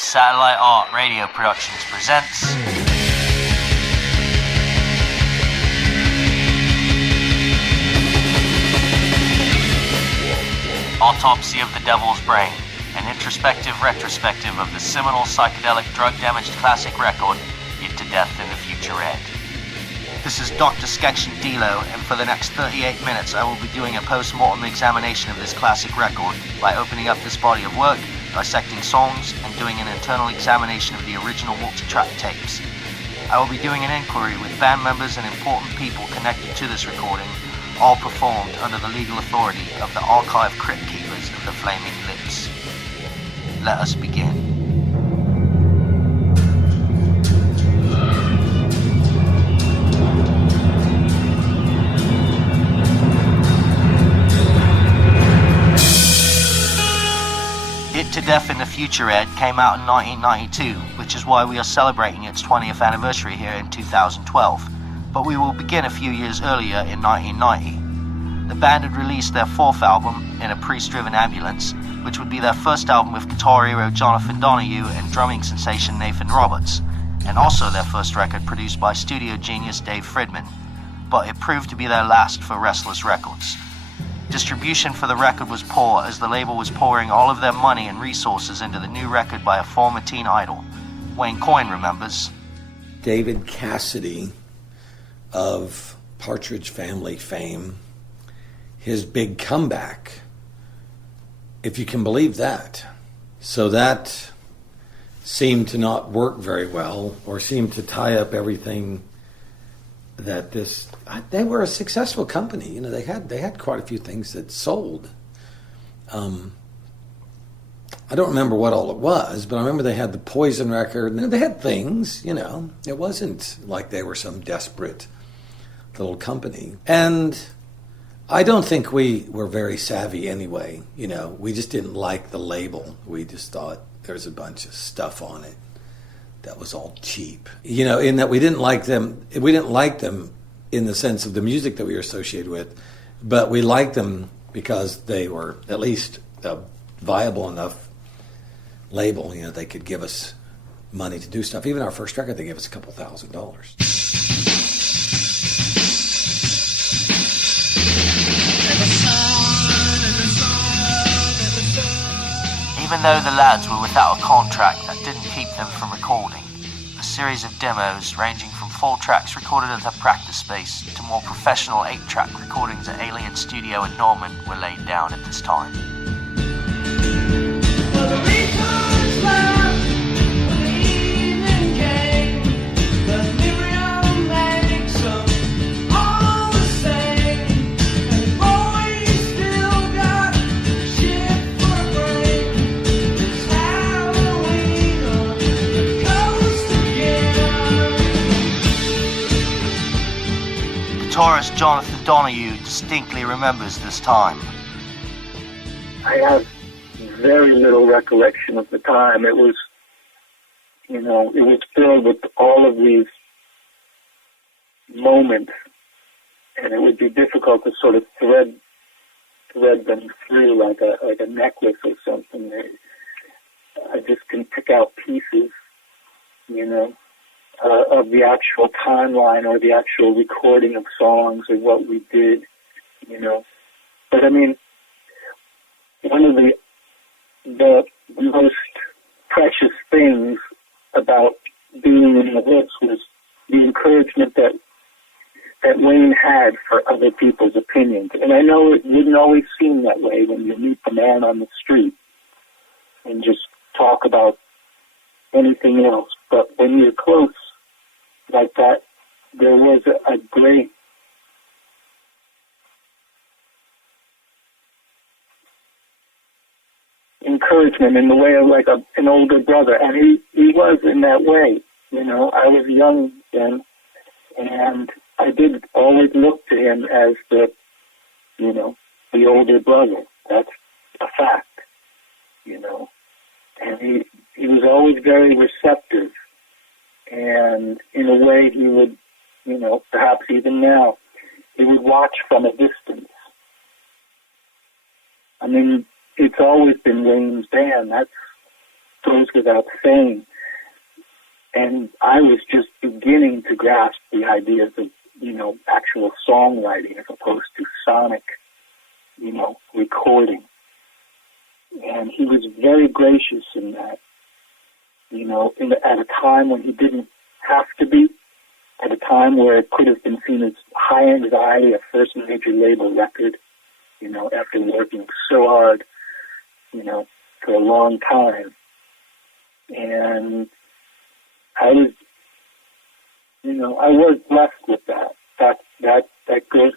Satellite Art Radio Productions presents Autopsy of the Devil's Brain, an introspective retrospective of the seminal psychedelic drug-damaged classic record, Into Death in the Future Ed. This is Dr. Skekshun Delo, and for the next 38 minutes I will be doing a post-mortem examination of this classic record by opening up this body of work, dissecting songs, and doing an internal examination of the original multi-track tapes. I will be doing an inquiry with band members and important people connected to this recording, all performed under the legal authority of the archive crypt keepers of the Flaming Lips. Let us begin. To Death in the Future Ed came out in 1992, which is why we are celebrating its 20th anniversary here in 2012, but we will begin a few years earlier in 1990. The band had released their fourth album, In a Priest-Driven Ambulance, which would be their first album with guitar hero Jonathan Donahue and drumming sensation Nathan Roberts, and also their first record produced by studio genius Dave Fridman, but it proved to be their last for Restless Records. Distribution for the record was poor, as the label was pouring all of their money and resources into the new record by a former teen idol. Wayne Coyne remembers. David Cassidy of Partridge Family fame, his big comeback, if you can believe that. So that seemed to not work very well, or seemed to tie up everything that they were a successful company. You know, they had quite a few things that sold. I don't remember what all it was, but I remember they had the Poison record, and they had things, you know. It wasn't like they were some desperate little company. And I don't think we were very savvy anyway, you know. We just didn't like the label. We just thought there's a bunch of stuff on it that was all cheap. You know, in that we didn't like them in the sense of the music that we were associated with, but we liked them because they were at least a viable enough label. You know, they could give us money to do stuff. Even our first record, they gave us a couple $1,000. Even though the lads were without a contract, that didn't keep them from recording. A series of demos ranging from full tracks recorded at a practice space to more professional 8-track recordings at Alien Studio in Norman were laid down at this time. Guitarist Jonathan Donahue distinctly remembers this time. I have very little recollection of the time. It was, you know, it was filled with all of these moments, and it would be difficult to sort of thread them through like a necklace or something. I just can pick out pieces, you know, of the actual timeline or the actual recording of songs or what we did, you know. But I mean, one of the most precious things about being in the Lips was the encouragement that Wayne had for other people's opinions. And I know it wouldn't always seem that way when you meet the man on the street and just talk about anything else. But when you're close like that, there was a great encouragement in the way of like an older brother, and he was in that way. You know, I was young then, and I did always look to him as the older brother. That's a fact, you know. And he was always very receptive. And in a way he would, you know, perhaps even now, he would watch from a distance. I mean, it's always been Wayne's band. goes without saying. And I was just beginning to grasp the ideas of, actual songwriting as opposed to sonic, recording. And he was very gracious in that, at a time when he didn't have to be, at a time where it could have been seen as high anxiety, a first major label record, after working so hard, for a long time. And I was blessed with that. That goes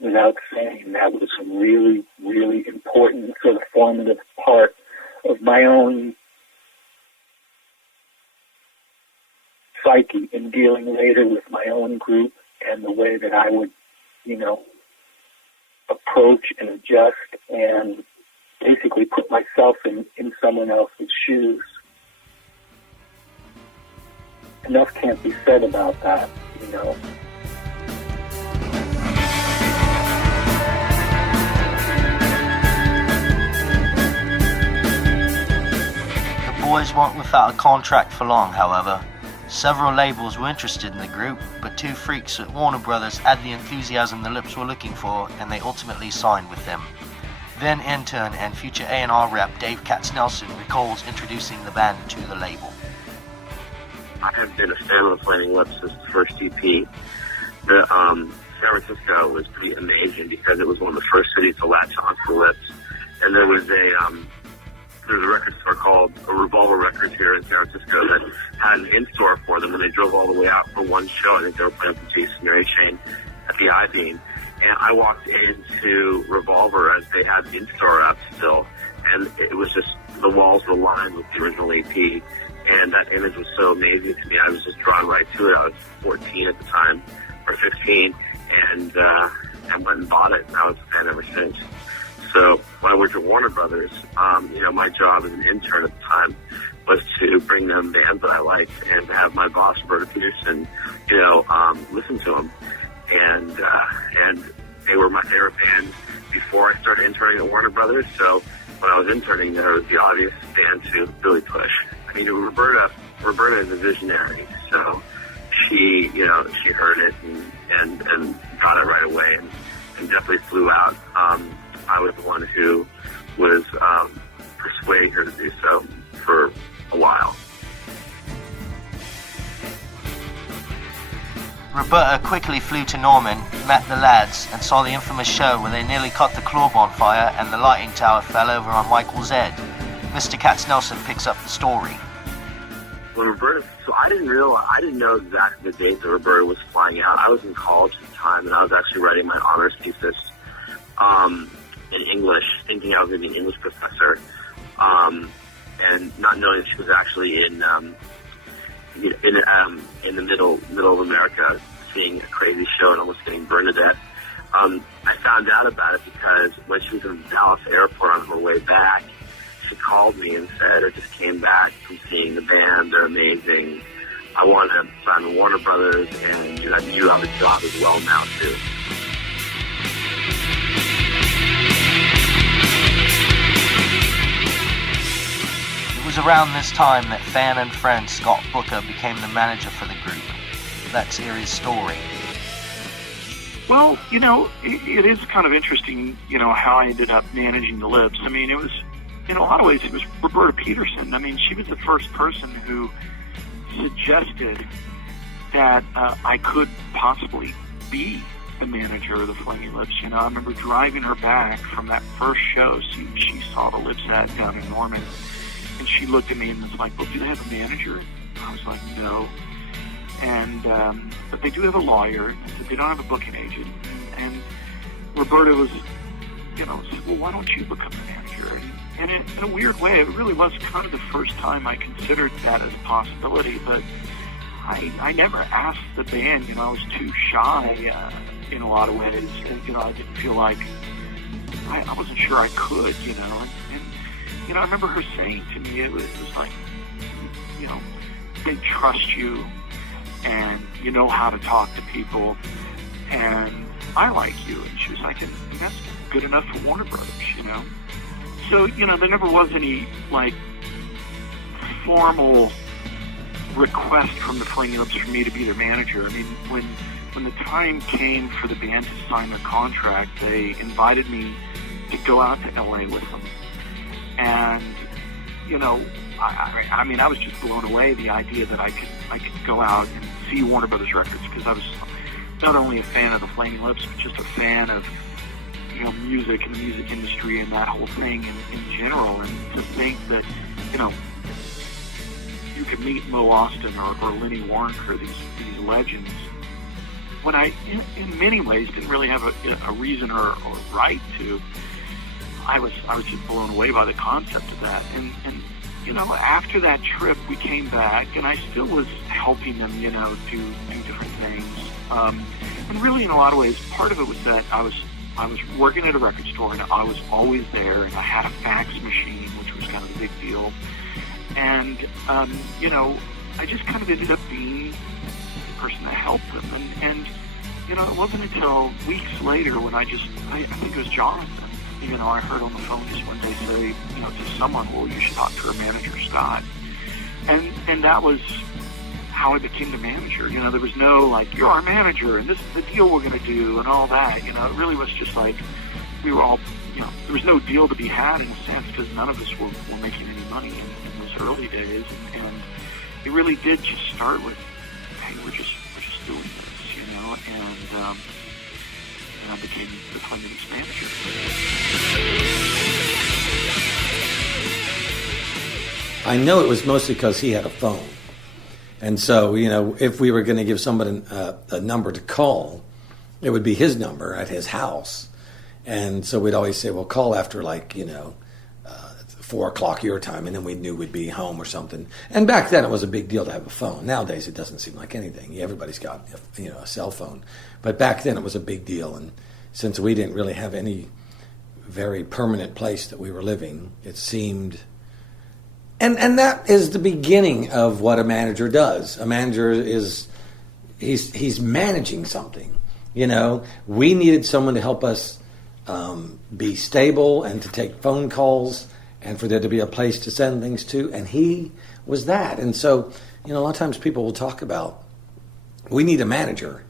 without saying. That was a really, really important sort of formative part of my own psyche in dealing later with my own group and the way that I would, approach and adjust and basically put myself in someone else's shoes. Enough can't be said about that, The boys weren't without a contract for long, however. Several labels were interested in the group, but two freaks at Warner Brothers had the enthusiasm the Lips were looking for, and they ultimately signed with them. Then intern and future A&R rep Dave Katznelson recalls introducing the band to the label. I have been a fan of the Flaming Lips since the first EP. San Francisco was pretty amazing because it was one of the first cities to latch onto the Lips, and there was a record store called Revolver Records here in San Francisco that had an in-store for them, and they drove all the way out for one show. I think they were playing with Jason and Ray Shane at the Ivins. And I walked into Revolver as they had the in-store up still, and it was just, the walls were lined with the original EP, and that image was so amazing to me. I was just drawn right to it. I was 14 at the time, or 15, and I went and bought it, and I was a fan ever since. So when I worked at Warner Brothers, my job as an intern at the time was to bring them bands that I liked and to have my boss, Roberta Petersen, listen to them. And they were my favorite band before I started interning at Warner Brothers. So when I was interning there, it was the obvious band to really push. I mean, Roberta is a visionary, so she heard it and got it right away and definitely flew out. I was the one who was persuading her to do so for a while. Roberta quickly flew to Norman, met the lads, and saw the infamous show where they nearly caught the club on fire and the lighting tower fell over on Michael's head. Mr. Katznelson picks up the story. When Roberta, so I didn't know exactly the date that Roberta was flying out. I was in college at the time, and I was actually writing my honors thesis in English, thinking I was going to be an English professor, and not knowing that she was actually in the middle of America, seeing a crazy show and almost getting burned to death. I found out about it because when she was in the Dallas airport on her way back, she called me and said, I just came back from seeing the band, they're amazing. I want to sign with Warner Brothers, and you have a job as well now, too. It was around this time that fan and friend Scott Booker became the manager for the group. Let's hear his story. Well, it is kind of interesting, how I ended up managing the Lips. I mean, it was, in a lot of ways, it was Roberta Petersen. I mean, she was the first person who suggested that I could possibly be the manager of the Flaming Lips. I remember driving her back from that first show. She saw the Lips ad down in Norman, and she looked at me and was like, well, do they have a manager? I was like, no. And but they do have a lawyer. They don't have a booking agent. And Roberta was, said, well, why don't you become the manager? And in a weird way, it really was kind of the first time I considered that as a possibility. But I never asked the band. I was too shy in a lot of ways. And, I didn't feel like I wasn't sure I could. And I remember her saying to me, it was like, they trust you, and you know how to talk to people, and I like you. And she was like, and that's good enough for Warner Brothers, so, there never was any, formal request from the Flaming Lips for me to be their manager. I mean, when the time came for the band to sign their contract, they invited me to go out to LA with them. And, I was just blown away, the idea that I could go out and see Warner Brothers Records, because I was not only a fan of the Flaming Lips, but just a fan of, music and the music industry and that whole thing in general. And to think that, you could meet Mo Austin or Lenny Waronker, these legends, when I, in many ways, didn't really have a reason or right to. I was just blown away by the concept of that. And after that trip, we came back, and I still was helping them, do different things. And really, in a lot of ways, part of it was that I was working at a record store, and I was always there, and I had a fax machine, which was kind of a big deal. And, I just kind of ended up being the person that helped them. And it wasn't until weeks later when I think it was Jonathan, I heard on the phone just one day say, to someone, well, you should talk to her manager, Scott. And that was how I became the manager. There was no, you're our manager, and this is the deal we're going to do, and all that. It really was just we were all, there was no deal to be had in a sense, because none of us were making any money in those early days. And it really did just start with, hey, we're just doing this, and I became the Flaming Lips manager. I know it was mostly because he had a phone. And so, if we were going to give somebody a number to call, it would be his number at his house. And so we'd always say, well, call after 4 o'clock your time, and then we knew we'd be home or something. And back then it was a big deal to have a phone. Nowadays it doesn't seem like anything. Everybody's got a cell phone. But back then it was a big deal. And since we didn't really have any very permanent place that we were living, it seemed... And that is the beginning of what a manager does. A manager he's managing something. We needed someone to help us be stable and to take phone calls and for there to be a place to send things to. And he was that. And so, a lot of times people will talk about, we need a manager.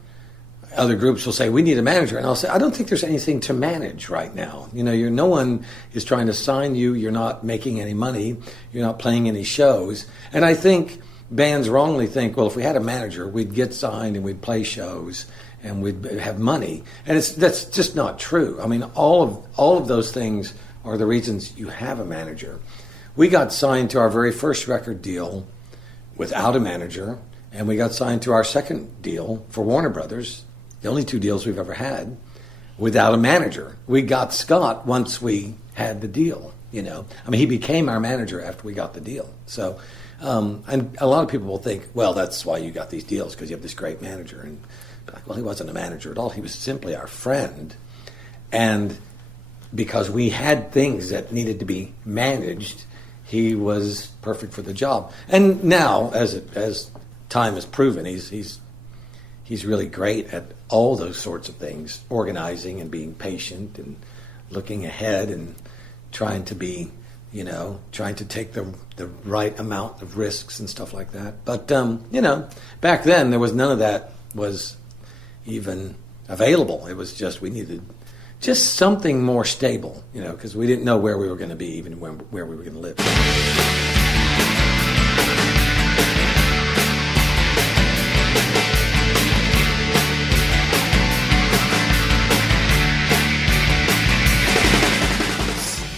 Other groups will say, we need a manager. And I'll say, I don't think there's anything to manage right now. No one is trying to sign you. You're not making any money. You're not playing any shows. And I think bands wrongly think, well, if we had a manager, we'd get signed and we'd play shows and we'd have money. And that's just not true. I mean, all of those things are the reasons you have a manager. We got signed to our very first record deal without a manager, and we got signed to our second deal for Warner Brothers, the only 2 deals we've ever had, without a manager. We got Scott once we had the deal, he became our manager after we got the deal. So, and a lot of people will think, well, that's why you got these deals, because you have this great manager. And well, he wasn't a manager at all. He was simply our friend. And because we had things that needed to be managed, he was perfect for the job. And now, as time has proven, he's really great at all those sorts of things, organizing and being patient and looking ahead and trying to be, trying to take the right amount of risks and stuff like that. But, back then there was none of that was even available. It was just, we needed just something more stable, because we didn't know where we were going to be, even where we were going to live.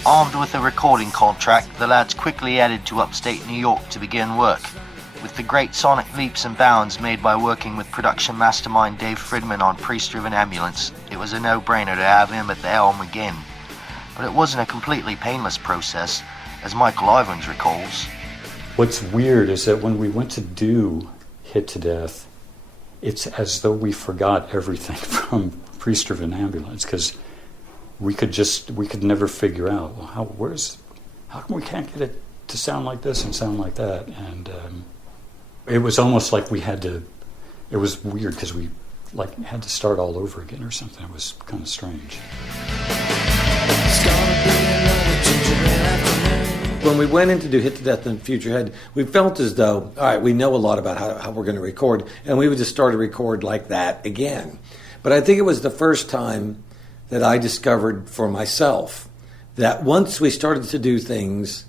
Armed with a recording contract, the lads quickly headed to upstate New York to begin work. With the great sonic leaps and bounds made by working with production mastermind Dave Fridman on Priest-Driven Ambulance, it was a no-brainer to have him at the helm again. But it wasn't a completely painless process, as Michael Ivins recalls. What's weird is that when we went to do Hit to Death, it's as though we forgot everything from Priest-Driven Ambulance, because we could never figure out, well, how come we can't get it to sound like this and sound like that? And it was almost like it was weird because we had to start all over again or something. It was kind of strange. It's gonna be another ginger ale. When we went in to do Hit to Death and Future Head, we felt as though, all right, we know a lot about how we're going to record, and we would just start to record like that again. But I think it was the first time that I discovered for myself that once we started to do things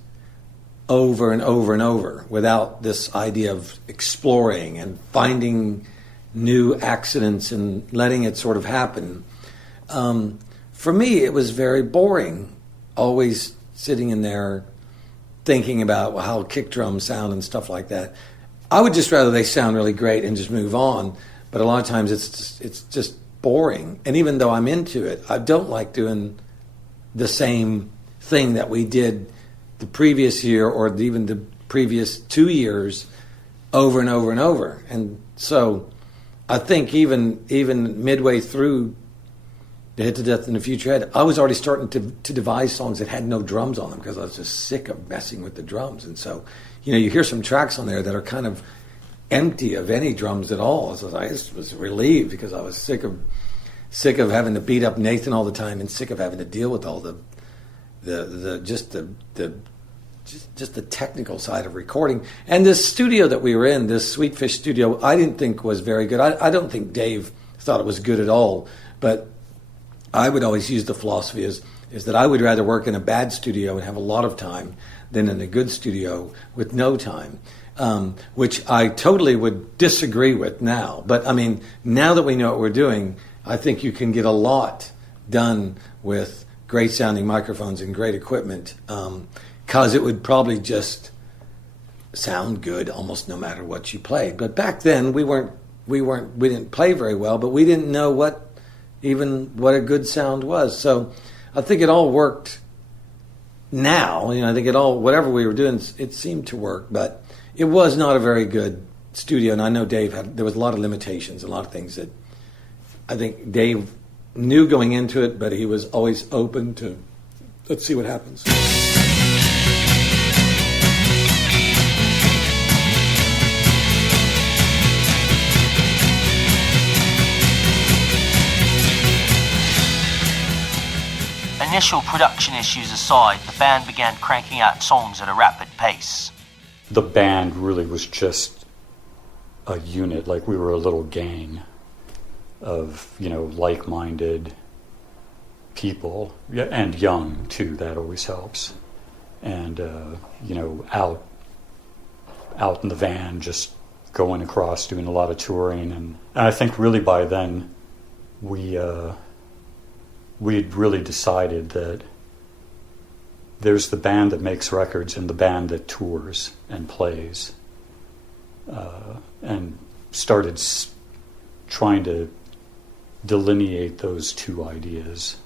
over and over and over without this idea of exploring and finding new accidents and letting it sort of happen, for me it was very boring, always sitting in there thinking about how kick drums sound and stuff like that. I would just rather they sound really great and just move on, but a lot of times it's just boring. And even though I'm into it, I don't like doing the same thing that we did the previous year or even the previous 2 years over and over and over. And so I think even midway through the Hit to Death and the Future Head, I was already starting to devise songs that had no drums on them because I was just sick of messing with the drums. And so, you hear some tracks on there that are kind of empty of any drums at all. So I just was relieved because I was sick of having to beat up Nathan all the time and sick of having to deal with all the technical side of recording. And this studio that we were in, this Sweetfish studio, I didn't think was very good. I don't think Dave thought it was good at all, but I would always use the philosophy is that I would rather work in a bad studio and have a lot of time than in a good studio with no time, which I totally would disagree with now. But, I mean, now that we know what we're doing, I think you can get a lot done with great-sounding microphones and great equipment, because it would probably just sound good almost no matter what you played. But back then, we didn't play very well, but we didn't know what a good sound was. So I think it all worked now. I think whatever we were doing, it seemed to work, but it was not a very good studio. And I know there was a lot of limitations, a lot of things that I think Dave knew going into it, but he was always open to, let's see what happens. Initial production issues aside, the band began cranking out songs at a rapid pace. The band really was just a unit, like we were a little gang of, like-minded people, and young, too, that always helps. And, out in the van, just going across, doing a lot of touring. And I think really by then, we'd really decided that there's the band that makes records and the band that tours and plays, and started trying to delineate those two ideas,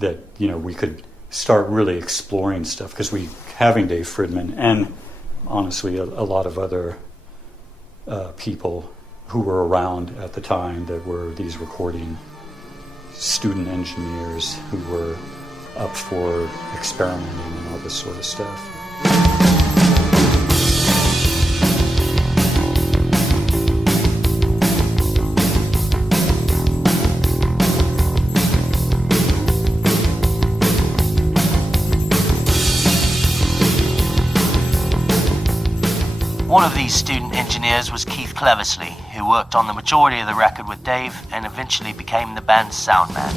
that we could start really exploring stuff, because having Dave Fridman and honestly a lot of other people who were around at the time that were these recording student engineers who were up for experimenting and all this sort of stuff. One of these student engineers was Keith Cleversley, who worked on the majority of the record with Dave and eventually became the band's sound man.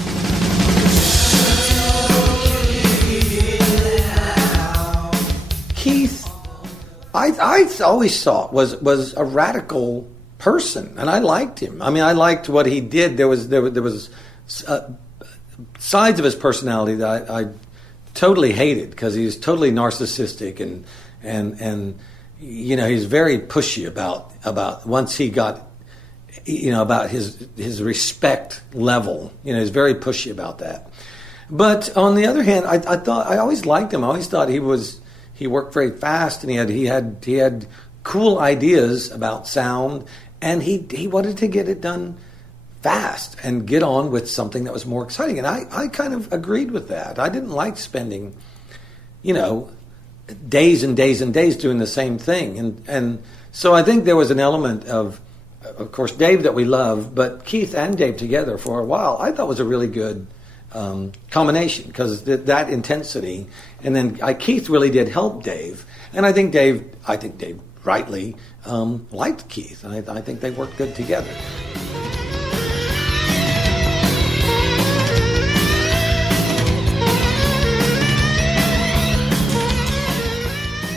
Keith, I always thought was a radical person, and I liked him. I mean, I liked what he did. There was sides of his personality that I totally hated, because he was totally narcissistic and he's very pushy about once he got, about his respect level. He's very pushy about that. But on the other hand, I always liked him. I always thought he worked very fast, and he had cool ideas about sound, and he wanted to get it done fast and get on with something that was more exciting. And I kind of agreed with that. I didn't like spending, days and days and days doing the same thing. And so I think there was an element of course, Dave that we love, but Keith and Dave together for a while, I thought was a really good combination, because that intensity, and then Keith really did help Dave, and I think Dave rightly liked Keith, and I think they worked good together.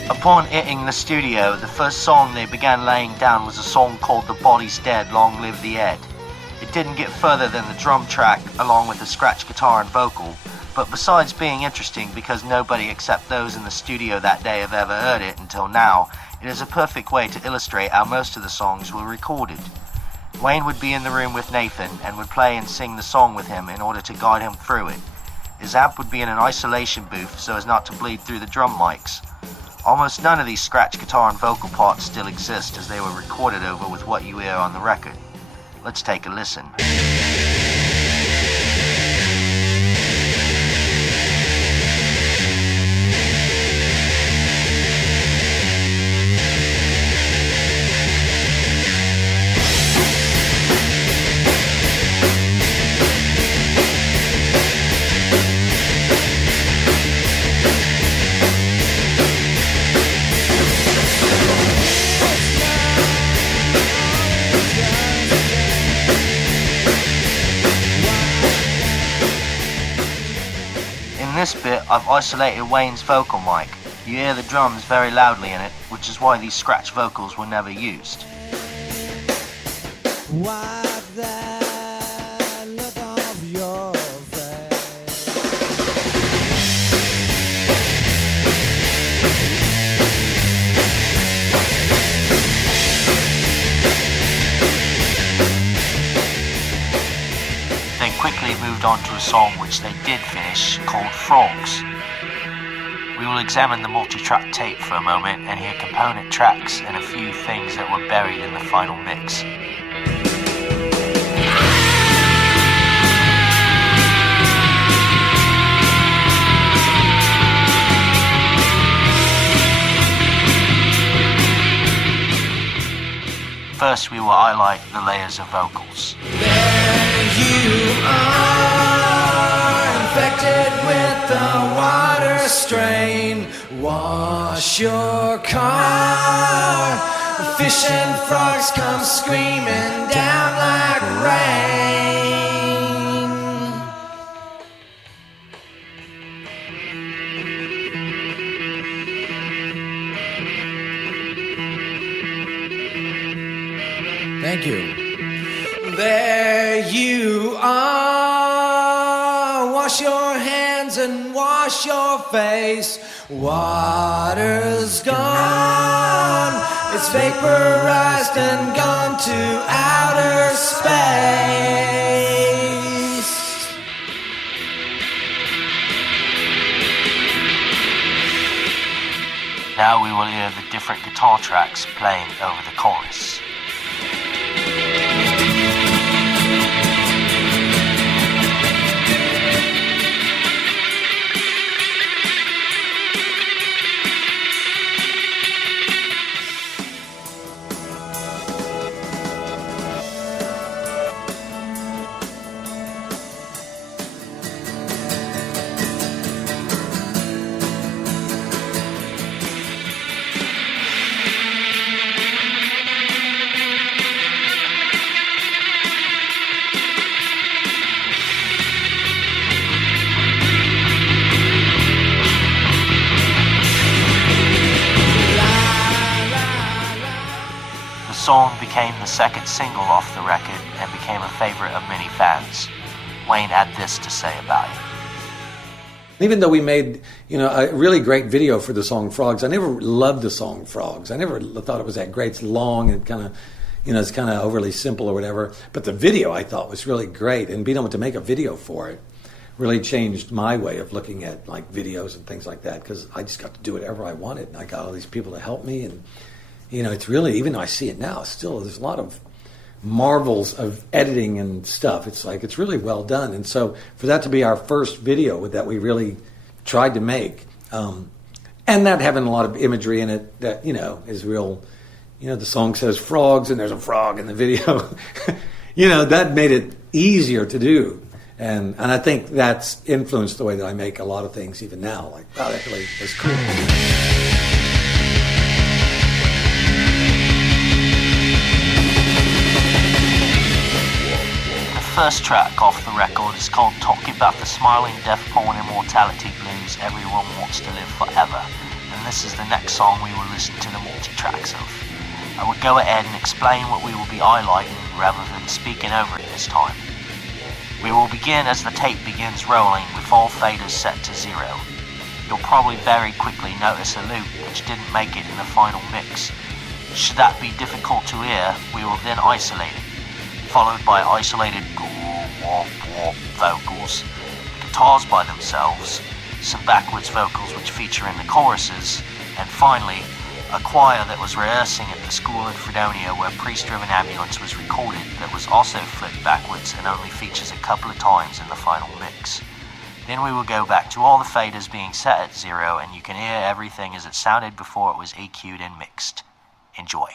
Upon hitting the studio, the first song they began laying down was a song called The Body's Dead, Long Live the Ed. It didn't get further than the drum track along with the scratch guitar and vocal, but besides being interesting because nobody except those in the studio that day have ever heard it until now, it is a perfect way to illustrate how most of the songs were recorded. Wayne would be in the room with Nathan and would play and sing the song with him in order to guide him through it. His amp would be in an isolation booth so as not to bleed through the drum mics. Almost none of these scratch guitar and vocal parts still exist as they were recorded over with what you hear on the record. Let's take a listen. In this bit, I've isolated Wayne's vocal mic. You hear the drums very loudly in it, which is why these scratch vocals were never used. Wipe that look off your face. They quickly moved on to a song which they did finish, called Frogs. We will examine the multi-track tape for a moment and hear component tracks and a few things that were buried in the final mix. First, we will highlight the layers of vocals. There you are, infected with the water strain. Wash your car. Fish and frogs come screaming down like rain. Thank you. There you are. Wash your hands and wash your face. Water's gone. It's vaporized and gone to outer space. Now we will hear the different guitar tracks playing over the chorus. The song became the second single off the record and became a favorite of many fans. Wayne had this to say about it. Even though we made, a really great video for the song Frogs, I never loved the song Frogs. I never thought it was that great. It's long and kind of, it's kind of overly simple or whatever. But the video I thought was really great, and being able to make a video for it really changed my way of looking at like videos and things like that, because I just got to do whatever I wanted, and I got all these people to help me, and it's really, even though I see it now, still there's a lot of marvels of editing and stuff. It's like, it's really well done. And so for that to be our first video that we really tried to make, and that having a lot of imagery in it that, is real, the song says frogs and there's a frog in the video, that made it easier to do. And I think that's influenced the way that I make a lot of things even now. Like, wow, that really is cool. The first track off the record is called Talking About the Smiling Deathporn Immortality Blues Everyone Wants to Live Forever, and this is the next song we will listen to the multi-tracks of. I will go ahead and explain what we will be highlighting rather than speaking over it this time. We will begin as the tape begins rolling with all faders set to 0. You'll probably very quickly notice a loop which didn't make it in the final mix. Should that be difficult to hear, we will then isolate it, followed by isolated vocals, guitars by themselves, some backwards vocals which feature in the choruses, and finally, a choir that was rehearsing at the school in Fredonia where Priest-Driven Ambulance was recorded that was also flipped backwards and only features a couple of times in the final mix. Then we will go back to all the faders being set at 0 and you can hear everything as it sounded before it was EQ'd and mixed. Enjoy.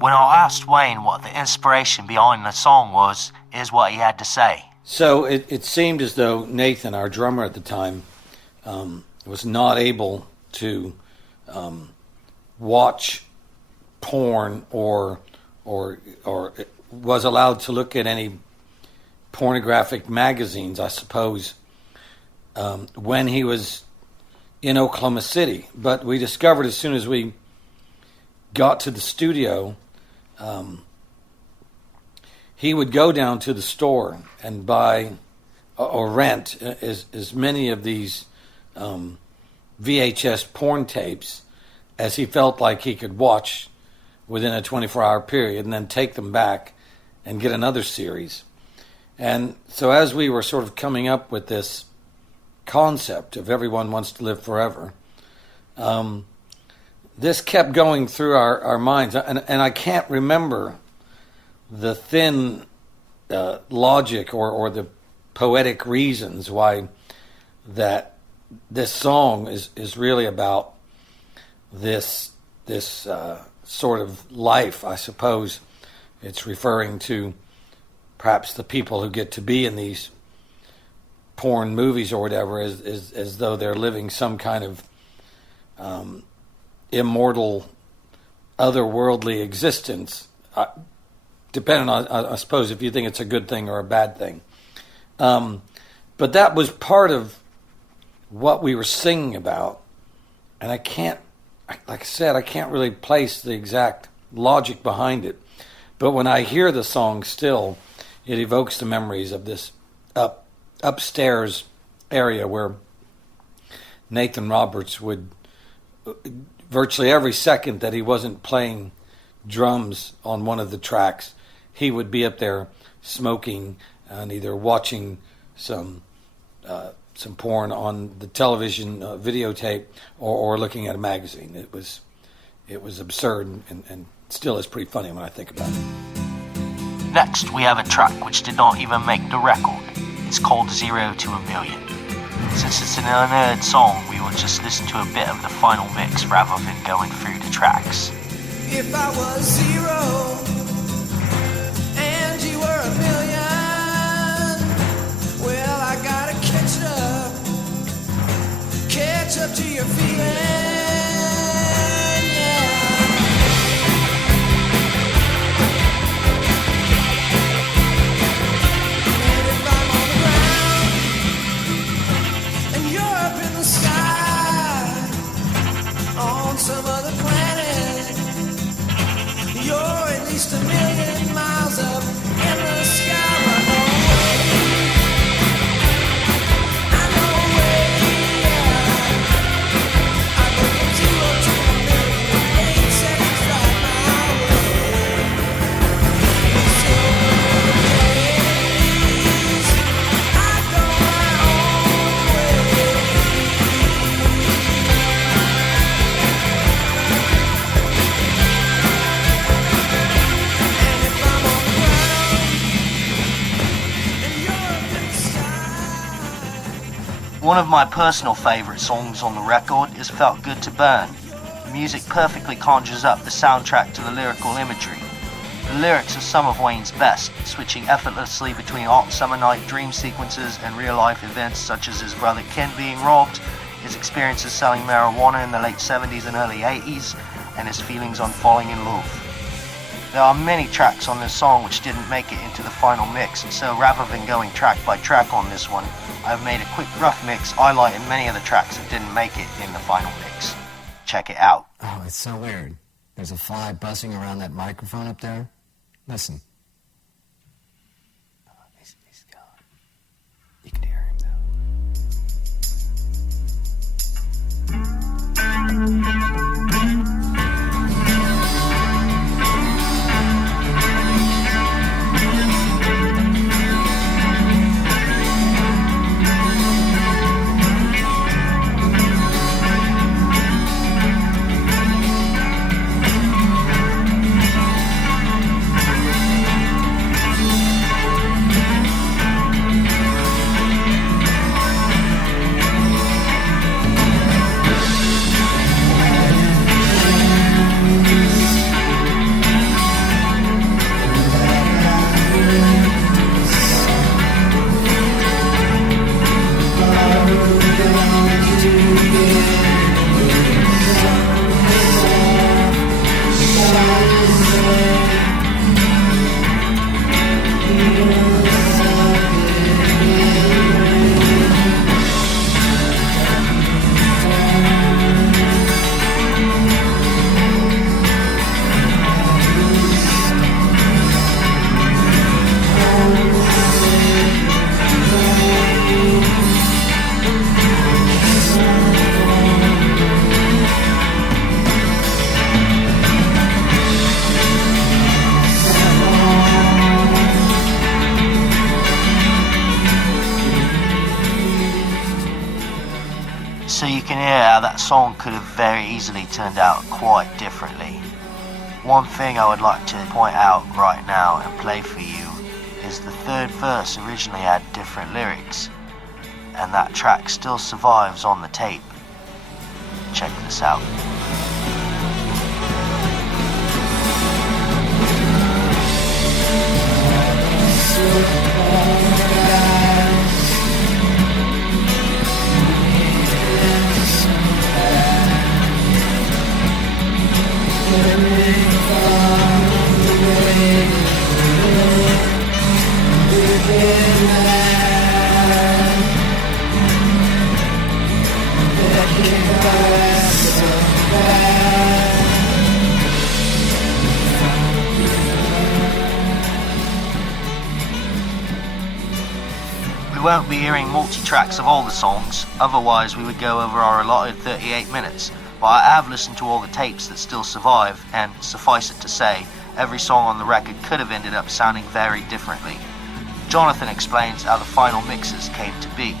When I asked Wayne what the inspiration behind the song was, here's what he had to say. So it seemed as though Nathan, our drummer at the time, was not able to watch porn or was allowed to look at any pornographic magazines, I suppose, when he was in Oklahoma City. But we discovered as soon as we got to the studio, he would go down to the store and buy or rent as many of these VHS porn tapes as he felt like he could watch within a 24-hour period, and then take them back and get another series. And so as we were sort of coming up with this concept of Everyone Wants to Live Forever, this kept going through our minds. And I can't remember the thin logic or the poetic reasons why that this song is really about this sort of life, I suppose. It's referring to perhaps the people who get to be in these porn movies or whatever as though they're living some kind of immortal, otherworldly existence, depending on, I suppose, if you think it's a good thing or a bad thing. But that was part of what we were singing about, and I can't, like I said, I can't really place the exact logic behind it. But when I hear the song still, it evokes the memories of this upstairs area where Nathan Roberts would, virtually every second that he wasn't playing drums on one of the tracks, he would be up there smoking and either watching some porn on the television videotape or looking at a magazine. It was absurd and still is pretty funny when I think about it. Next, we have a track which did not even make the record. It's called 0 to a Million. Since it's an unheard song, we will just listen to a bit of the final mix rather than going through the tracks. If I was 0 and you were a million, well, I gotta catch up to your feeling. Some other planet, you're at least a million miles up in the sky. I know way, I go from 0 to a million, 8 seconds right my way. So days, I go my own way. One of my personal favourite songs on the record is Felt Good to Burn. The music perfectly conjures up the soundtrack to the lyrical imagery. The lyrics are some of Wayne's best, switching effortlessly between hot summer night dream sequences and real-life events such as his brother Ken being robbed, his experiences selling marijuana in the late 70s and early 80s, and his feelings on falling in love. There are many tracks on this song which didn't make it into the final mix, so rather than going track by track on this one, I've made a quick rough mix highlighting many of the tracks that didn't make it in the final mix. Check it out. Oh, it's so weird. There's a fly buzzing around that microphone up there. Listen. Oh, he's gone. You can hear him now. So you can hear how that song could have very easily turned out quite differently. One thing I would like to point out right now and play for you is the third verse originally had different lyrics, and that track still survives on the tape. Check this out. We won't be hearing multi-tracks of all the songs, otherwise we would go over our allotted 38 minutes, but I have listened to all the tapes that still survive, and suffice it to say, every song on the record could have ended up sounding very differently. Jonathan explains how the final mixes came to be.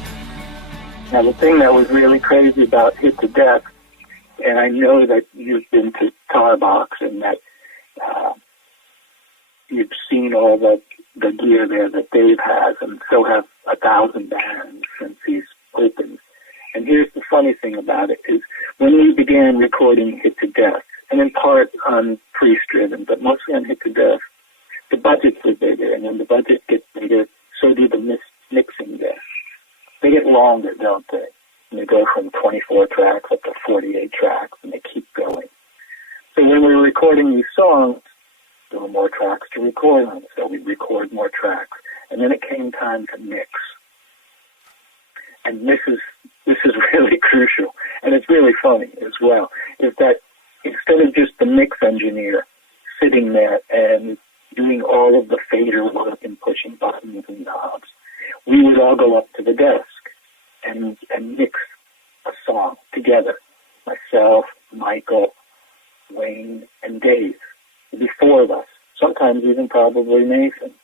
Now, the thing that was really crazy about Hit to Death, and I know that you've been to Tarbox and that you've seen all the gear there that Dave has, and so have 1,000 bands since he's opened. And here's the funny thing about it is when we began recording Hit to Death, and in part on Priest-driven, but mostly on Hit to Death, the budgets were bigger, and when the budget gets bigger, so do the mixing desks. They get longer, don't they? And they go from 24 tracks up to 48 tracks, and they keep going. So when we were recording these songs, there were more tracks to record on, so we'd record more tracks. And then it came time to mix. And this is really crucial, and it's really funny as well, is that instead of just the mix engineer sitting there and doing all of the fader work and pushing buttons and knobs, we would all go up to the desk and mix a song together. Myself, Michael, Wayne, and Dave. There'd be four of us, sometimes even probably Nathan.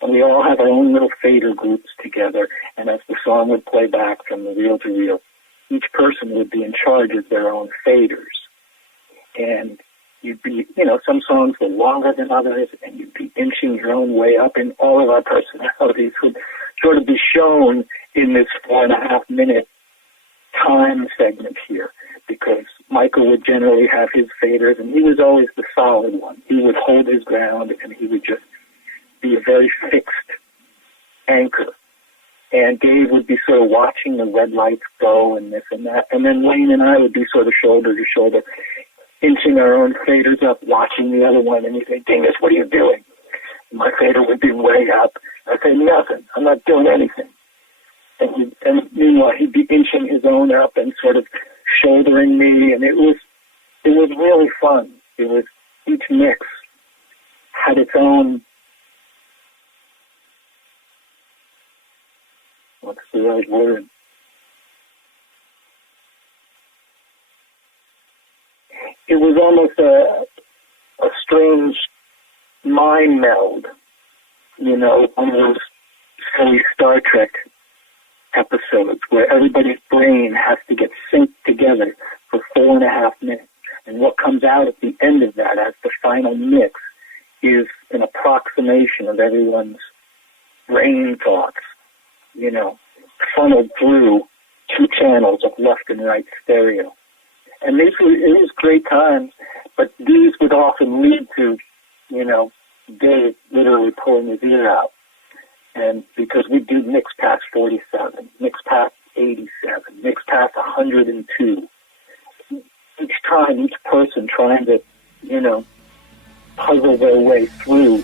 And we all have our own little fader groups together, and as the song would play back from the reel to reel, each person would be in charge of their own faders. And you'd be, some songs were longer than others, and you'd be inching your own way up, and all of our personalities would sort of be shown in this 4.5 minute time segment here, because Michael would generally have his faders, and he was always the solid one. He would hold his ground, and he would just be a very fixed anchor. And Dave would be sort of watching the red lights go and this and that. And then Wayne and I would be sort of shoulder to shoulder, inching our own faders up, watching the other one. And he'd say, "Dingus, what are you doing?" And my fader would be way up. I'd say, "Nothing. I'm not doing anything." And meanwhile, he'd be inching his own up and sort of shouldering me. And it was really fun. It was, each mix had its own, what's the right word? It was almost a strange mind meld, one of those silly Star Trek episodes where everybody's brain has to get synced together for 4.5 minutes. And what comes out at the end of that as the final mix is an approximation of everyone's brain thoughts, funneled through 2 channels of left and right stereo. And it was great times, but these would often lead to, Dave literally pulling his ear out. And because we do mix past 47, mix past 87, mix past 102. Each time, each person trying to, puzzle their way through.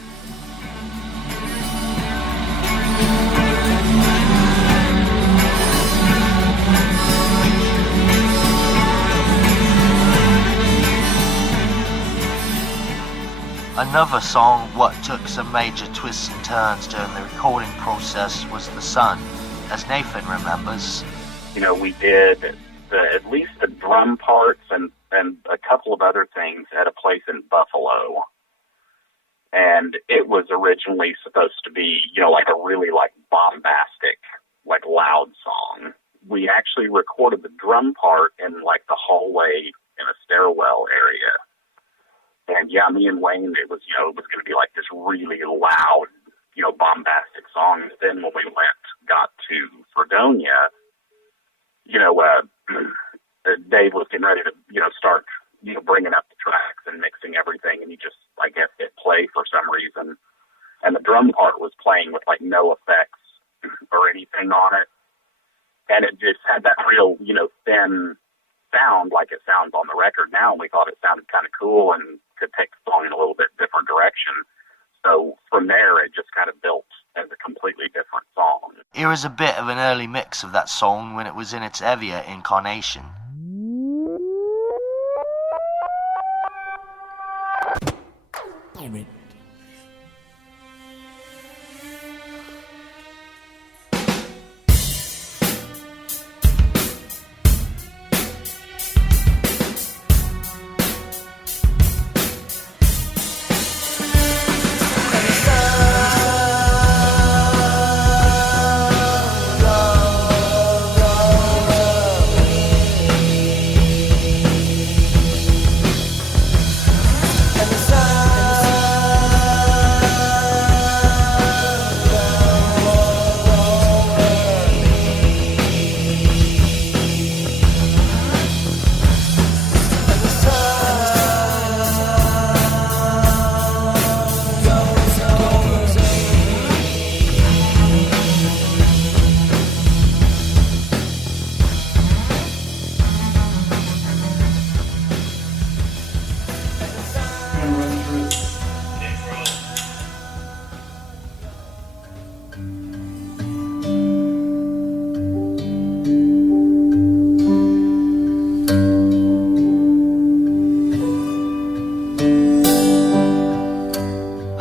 Another song what took some major twists and turns during the recording process was The Sun. As Nathan remembers, we did at least the drum parts and a couple of other things at a place in Buffalo. And it was originally supposed to be, like a really bombastic, loud song. We actually recorded the drum part in like the hallway in a stairwell area. And yeah, me and Wayne, it was going to be like this really loud, bombastic song. And then when we got to Fredonia, Dave was getting ready to, start, bringing up the tracks and mixing everything. And he just, I guess, hit play for some reason. And the drum part was playing with like no effects or anything on it. And it just had that real, thin sound like it sounds on the record now. And we thought it sounded kind of cool and could take the song in a little bit different direction. So from there, it just kind of built as a completely different song. Here is a bit of an early mix of that song when it was in its heavier incarnation.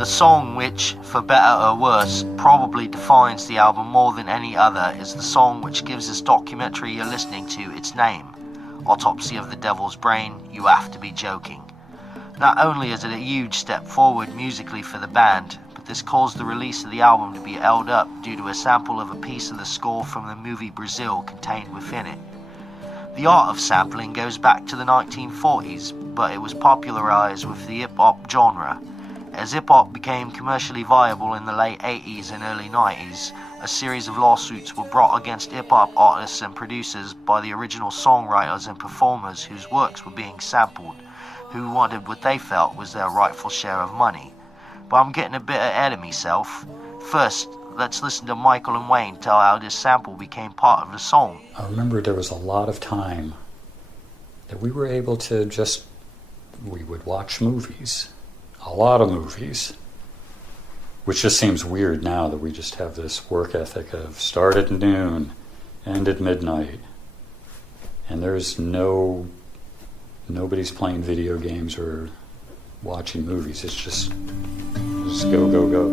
Song which, for better or worse, probably defines the album more than any other is the song which gives this documentary you're listening to its name, Autopsy of the Devil's Brain, You Have to Be Joking. Not only is it a huge step forward musically for the band, but this caused the release of the album to be held up due to a sample of a piece of the score from the movie Brazil contained within it. The art of sampling goes back to the 1940s, but it was popularized with the hip-hop genre. As hip-hop became commercially viable in the late 80s and early 90s, a series of lawsuits were brought against hip-hop artists and producers by the original songwriters and performers whose works were being sampled, who wanted what they felt was their rightful share of money. But I'm getting a bit ahead of myself. First, let's listen to Michael and Wayne tell how this sample became part of the song. I remember there was a lot of time that we were able to we would watch movies. A lot of movies, which just seems weird now that we just have this work ethic of start at noon, end at midnight, and there's nobody's playing video games or watching movies. It's just go, go, go.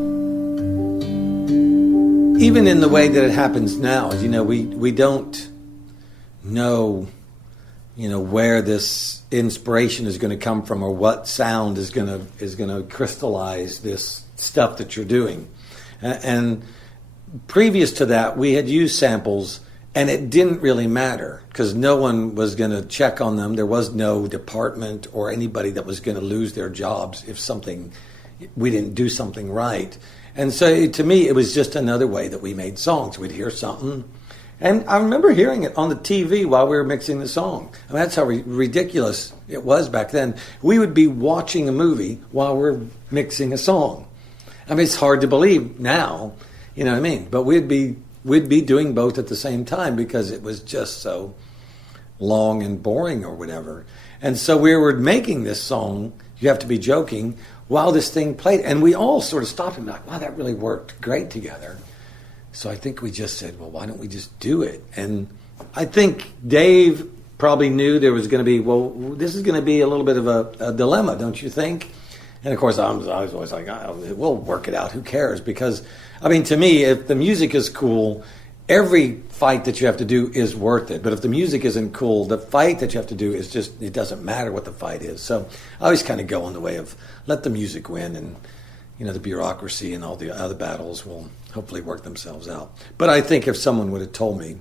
Even in the way that it happens now, we don't know, where this inspiration is going to come from or what sound is going to crystallize this stuff that you're doing. And previous to that, we had used samples, and it didn't really matter because no one was going to check on them. There was no department or anybody that was going to lose their jobs if we didn't do something right. And so to me, it was just another way that we made songs. We'd hear something. And I remember hearing it on the TV while we were mixing the song. I mean, that's how ridiculous it was back then. We would be watching a movie while we're mixing a song. I mean, it's hard to believe now, you know what I mean? But we'd be doing both at the same time because it was just so long and boring or whatever. And so we were making this song, You Have to Be Joking, while this thing played. And we all sort of stopped and be like, wow, that really worked great together. So I think we just said, well, why don't we just do it? And I think Dave probably knew there was going to be, this is going to be a little bit of a dilemma, don't you think? And, of course, I was always like, we'll work it out. Who cares? Because, I mean, to me, if the music is cool, every fight that you have to do is worth it. But if the music isn't cool, the fight that you have to do is just, it doesn't matter what the fight is. So I always kind of go in the way of let the music win, and, the bureaucracy and all the other battles will hopefully work themselves out. But I think if someone would have told me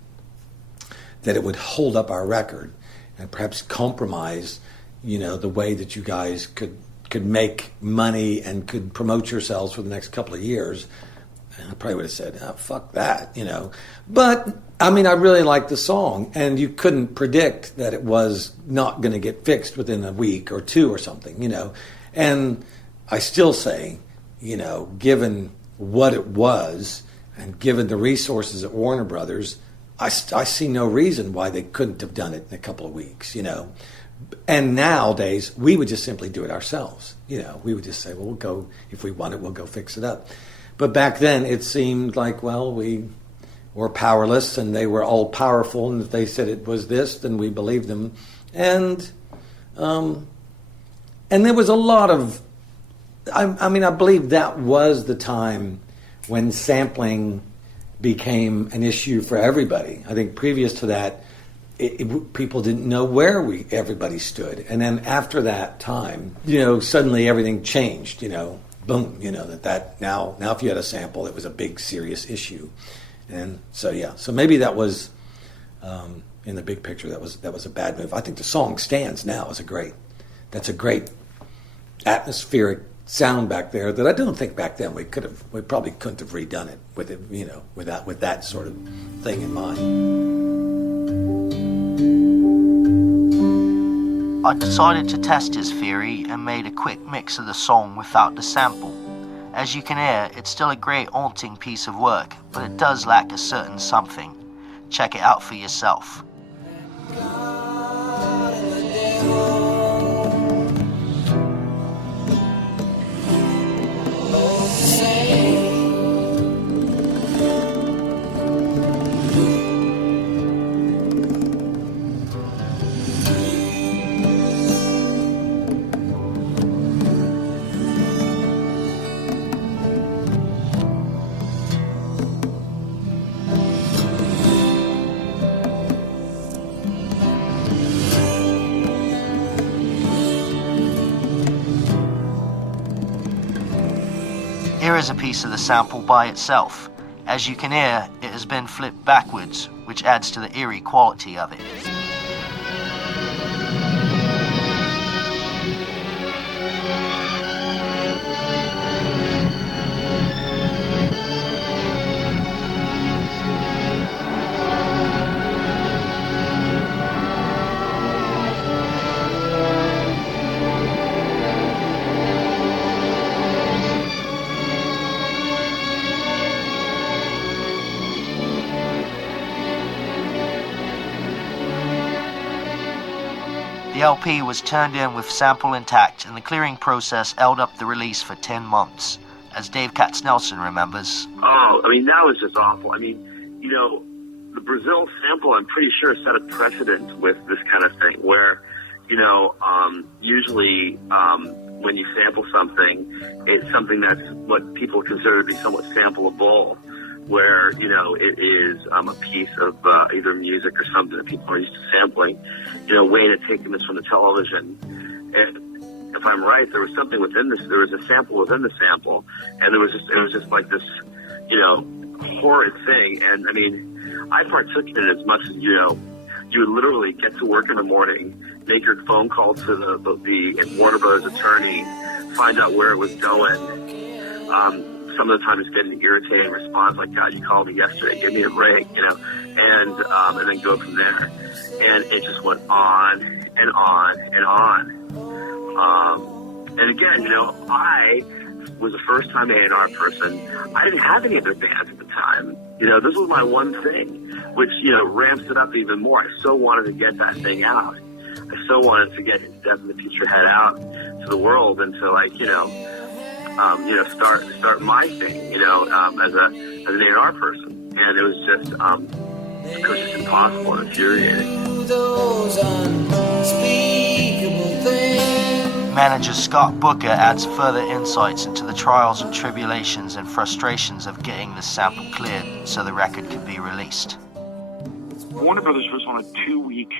that it would hold up our record and perhaps compromise, the way that you guys could make money and could promote yourselves for the next couple of years. And I probably would have said, oh, fuck that, But, I really liked the song, and you couldn't predict that it was not going to get fixed within a week or two or something, And I still say, given what it was and given the resources at Warner Brothers, I see no reason why they couldn't have done it in a couple of weeks, And nowadays, we would just simply do it ourselves. We would just say, well, we'll go, if we want it, we'll go fix it up. But back then, it seemed like, well, we were powerless, and they were all powerful, and if they said it was this, then we believed them. And there was a lot of, I believe that was the time when sampling became an issue for everybody. I think previous to that, people didn't know where everybody stood. And then after that time, suddenly everything changed, boom, that now if you had a sample, it was a big, serious issue. And so, so maybe that was, in the big picture, that was a bad move. I think the song stands now as that's a great atmospheric sound back there that I don't think back then we probably couldn't have redone it with it, with that sort of thing in mind. I decided to test his theory and made a quick mix of the song without the sample. As you can hear, it's still a great haunting piece of work, but it does lack a certain something. Check it out for yourself. Here is a piece of the sample by itself. As you can hear, it has been flipped backwards, which adds to the eerie quality of it. The LP was turned in with sample intact, and the clearing process held up the release for 10 months, as Dave Katznelson remembers. Oh, that was just awful. The Brazil sample, I'm pretty sure, set a precedent with this kind of thing, where, usually when you sample something, it's something that's what people consider to be somewhat sampleable, where, it is a piece of either music or something that people are used to sampling. Wayne had taken this from the television, and if I'm right, there was something within this, there was a sample within the sample, and it was just like this, horrid thing. And I partook in it as much as, you would literally get to work in the morning, make your phone call to the Warner Brothers attorney, find out where it was going. Some of the time it's getting irritating response like, God, you called me yesterday, give me a break, and then go from there. And it just went on and on and on. And again, I was a first-time A&R person. I didn't have any other bands at the time. This was my one thing, which, ramps it up even more. I so wanted to get that thing out. I so wanted to get Death in the Future Head out to the world and to, start my thing, as an A&R person, and it was just impossible and infuriating. Manager Scott Booker adds further insights into the trials and tribulations and frustrations of getting the sample cleared so the record could be released. Warner Brothers was on a 2-week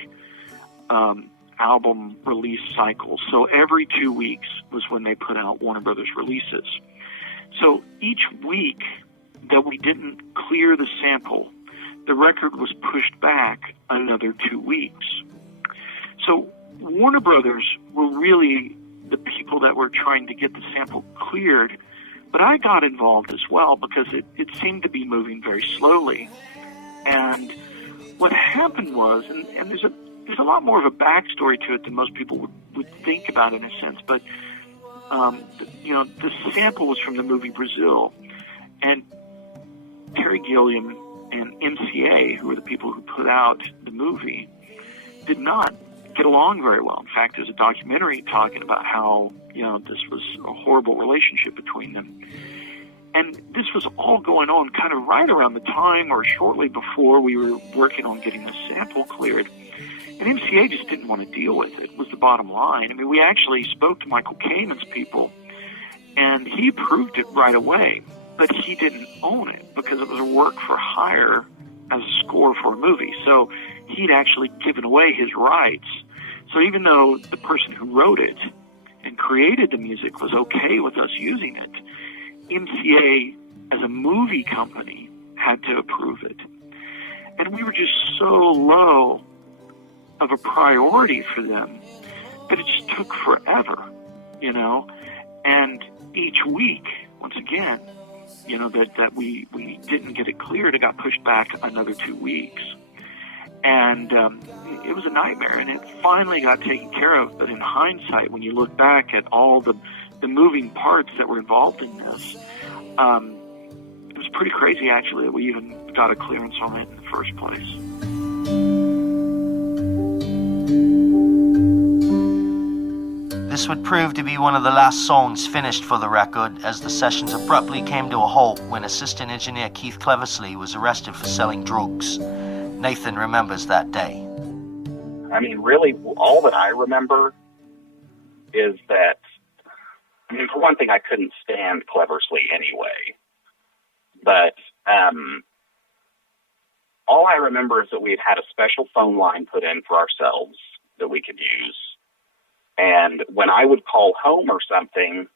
album release cycle. So every 2 weeks was when they put out Warner Brothers releases. So each week that we didn't clear the sample, the record was pushed back another 2 weeks. So Warner Brothers were really the people that were trying to get the sample cleared, but I got involved as well because it seemed to be moving very slowly. And what happened was, and there's a lot more of a backstory to it than most people would think about in a sense, but the sample was from the movie Brazil, and Terry Gilliam and MCA, who were the people who put out the movie, did not get along very well. In fact, there's a documentary talking about how, this was a horrible relationship between them. And this was all going on kind of right around the time or shortly before we were working on getting the sample cleared. And MCA just didn't want to deal with it, was the bottom line. I mean, we actually spoke to Michael Kamen's people, and he approved it right away, but he didn't own it because it was a work for hire as a score for a movie. So he'd actually given away his rights. So even though the person who wrote it and created the music was okay with us using it, MCA, as a movie company, had to approve it. And we were just so low of a priority for them that it just took forever, And each week, once again, that we didn't get it cleared, it got pushed back another 2 weeks. And it was a nightmare, and it finally got taken care of. But in hindsight, when you look back at all the moving parts that were involved in this, it was pretty crazy, actually, that we even got a clearance on it in the first place. This would prove to be one of the last songs finished for the record, as the sessions abruptly came to a halt when assistant engineer Keith Cleversley was arrested for selling drugs. Nathan remembers that day. I mean, really, all that I remember is that, for one thing, I couldn't stand Cleversley anyway. But all I remember is that we had a special phone line put in for ourselves that we could use. And when I would call home or something,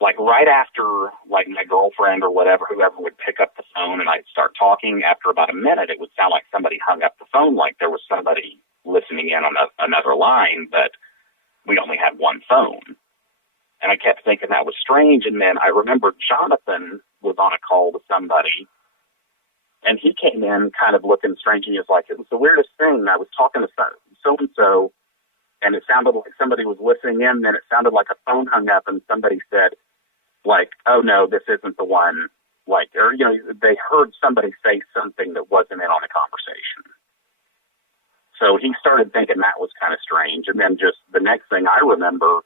like right after, like my girlfriend or whatever, whoever would pick up the phone and I'd start talking, after about a minute, it would sound like somebody hung up the phone, like there was somebody listening in on another line, but we only had one phone. And I kept thinking that was strange. And then I remember Jonathan was on a call to somebody, and he came in kind of looking strange, and he was like, it was the weirdest thing. I was talking to so-and-so, and it sounded like somebody was listening in, then it sounded like a phone hung up, and somebody said, like, oh, no, this isn't the one. Like, or, they heard somebody say something that wasn't in on the conversation. So he started thinking that was kind of strange. And then just the next thing I remember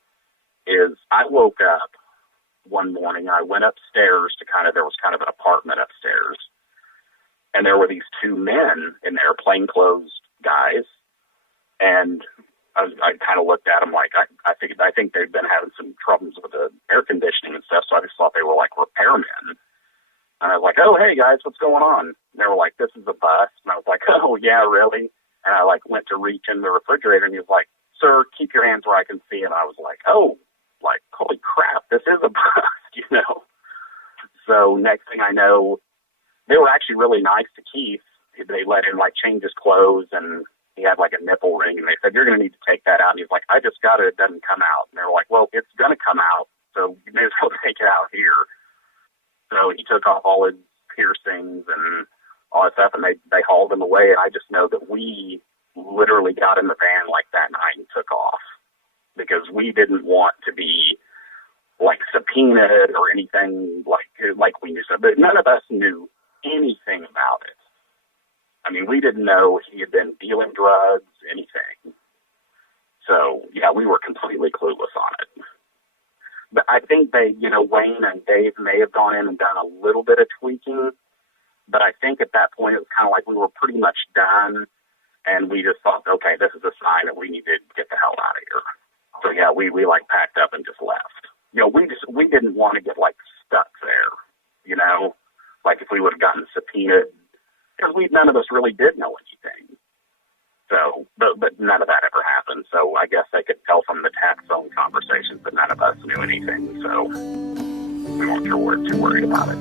is I woke up one morning, and I went upstairs to there was kind of an apartment upstairs, and there were these two men in there, plainclothes guys, and I kind of looked at them like, I think they'd been having some troubles with the air conditioning and stuff, so I just thought they were like repairmen. And I was like, oh, hey guys, what's going on? And they were like, this is a bus. And I was like, oh yeah, really? And I went to reach in the refrigerator, and he was like, sir, keep your hands where I can see. And I was like, oh, holy crap, this is a bus, So next thing I know, they were actually really nice to Keith. They let him change his clothes, and he had a nipple ring, and they said, you're going to need to take that out. And he was like, I just got it. It doesn't come out. And they were like, well, it's going to come out, so you may as well take it out here. So he took off all his piercings and all that stuff, and they hauled him away. And I just know that we literally got in the van that night and took off, because we didn't want to be subpoenaed or anything like we knew. But none of us knew anything about it. I mean, we didn't know he had been dealing drugs, anything. So, yeah, we were completely clueless on it. But I think they, Wayne and Dave may have gone in and done a little bit of tweaking, but I think at that point it was kind of like we were pretty much done, and we just thought, okay, this is a sign that we need to get the hell out of here. So, yeah, we packed up and just left. We didn't want to get, stuck there, if we would have gotten subpoenaed, because none of us really did know anything. So, but none of that ever happened. So I guess they could tell from the tap phone conversations that none of us knew anything. So we weren't too worried about it.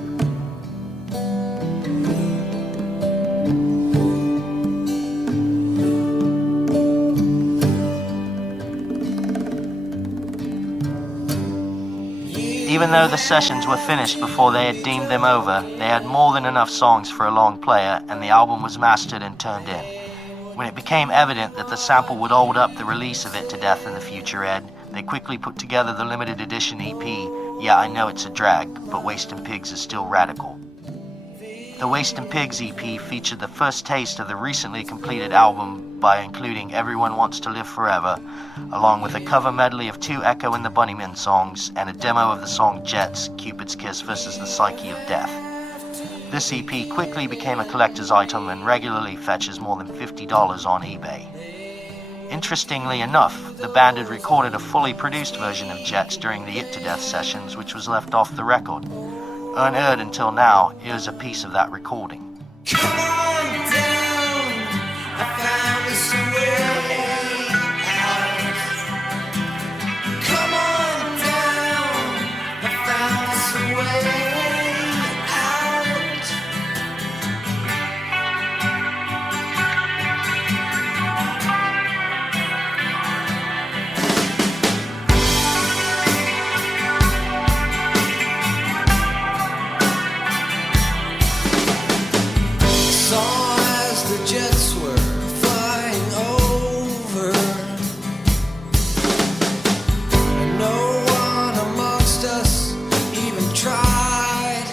Even though the sessions were finished before they had deemed them over, they had more than enough songs for a long player, and the album was mastered and turned in. When it became evident that the sample would hold up the release of It to Death in the future, Ed, they quickly put together the limited edition EP, Yeah, I Know It's a Drag, but Wastin' Pigs is still radical. The Wastin' Pigs EP featured the first taste of the recently completed album by including Everyone Wants to Live Forever, along with a cover medley of 2 Echo and the Bunnymen songs and a demo of the song Jets, Cupid's Kiss versus the Psyche of Death. This EP quickly became a collector's item and regularly fetches more than $50 on eBay. Interestingly enough, the band had recorded a fully produced version of Jets during the It to Death sessions, which was left off the record. Unheard until now, here's a piece of that recording. Come on down, I found me some way out. Come on down, I found me some way out. Jets were flying over, and no one amongst us even tried.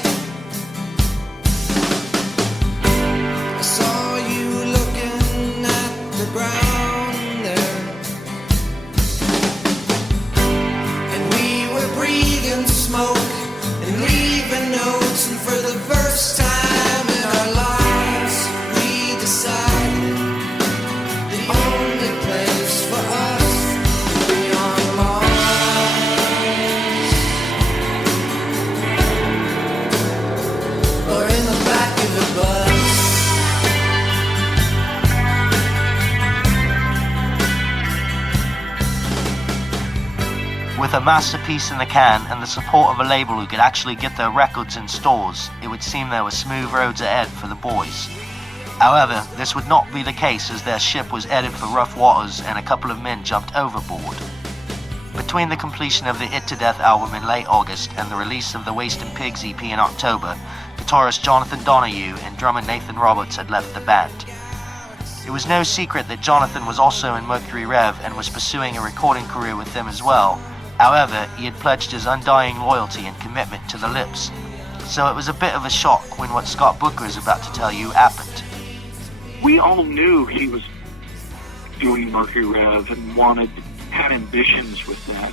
I saw you looking at the ground there, and we were breathing smoke and leaving notes, and for the first time in our lives decided the only place for us beyond Mars, or in the back of the bus. With a masterpiece in the can and the support of a label who could actually get their records in stores, it would seem there were smooth roads ahead for the boys. However, this would not be the case as their ship was headed for rough waters and a couple of men jumped overboard. Between the completion of the It to Death album in late August and the release of the Wastin' Pigs EP in October, guitarist Jonathan Donahue and drummer Nathan Roberts had left the band. It was no secret that Jonathan was also in Mercury Rev and was pursuing a recording career with them as well. However, he had pledged his undying loyalty and commitment to the Lips. So it was a bit of a shock when what Scott Booker is about to tell you happened. We all knew he was doing Mercury Rev and had ambitions with that.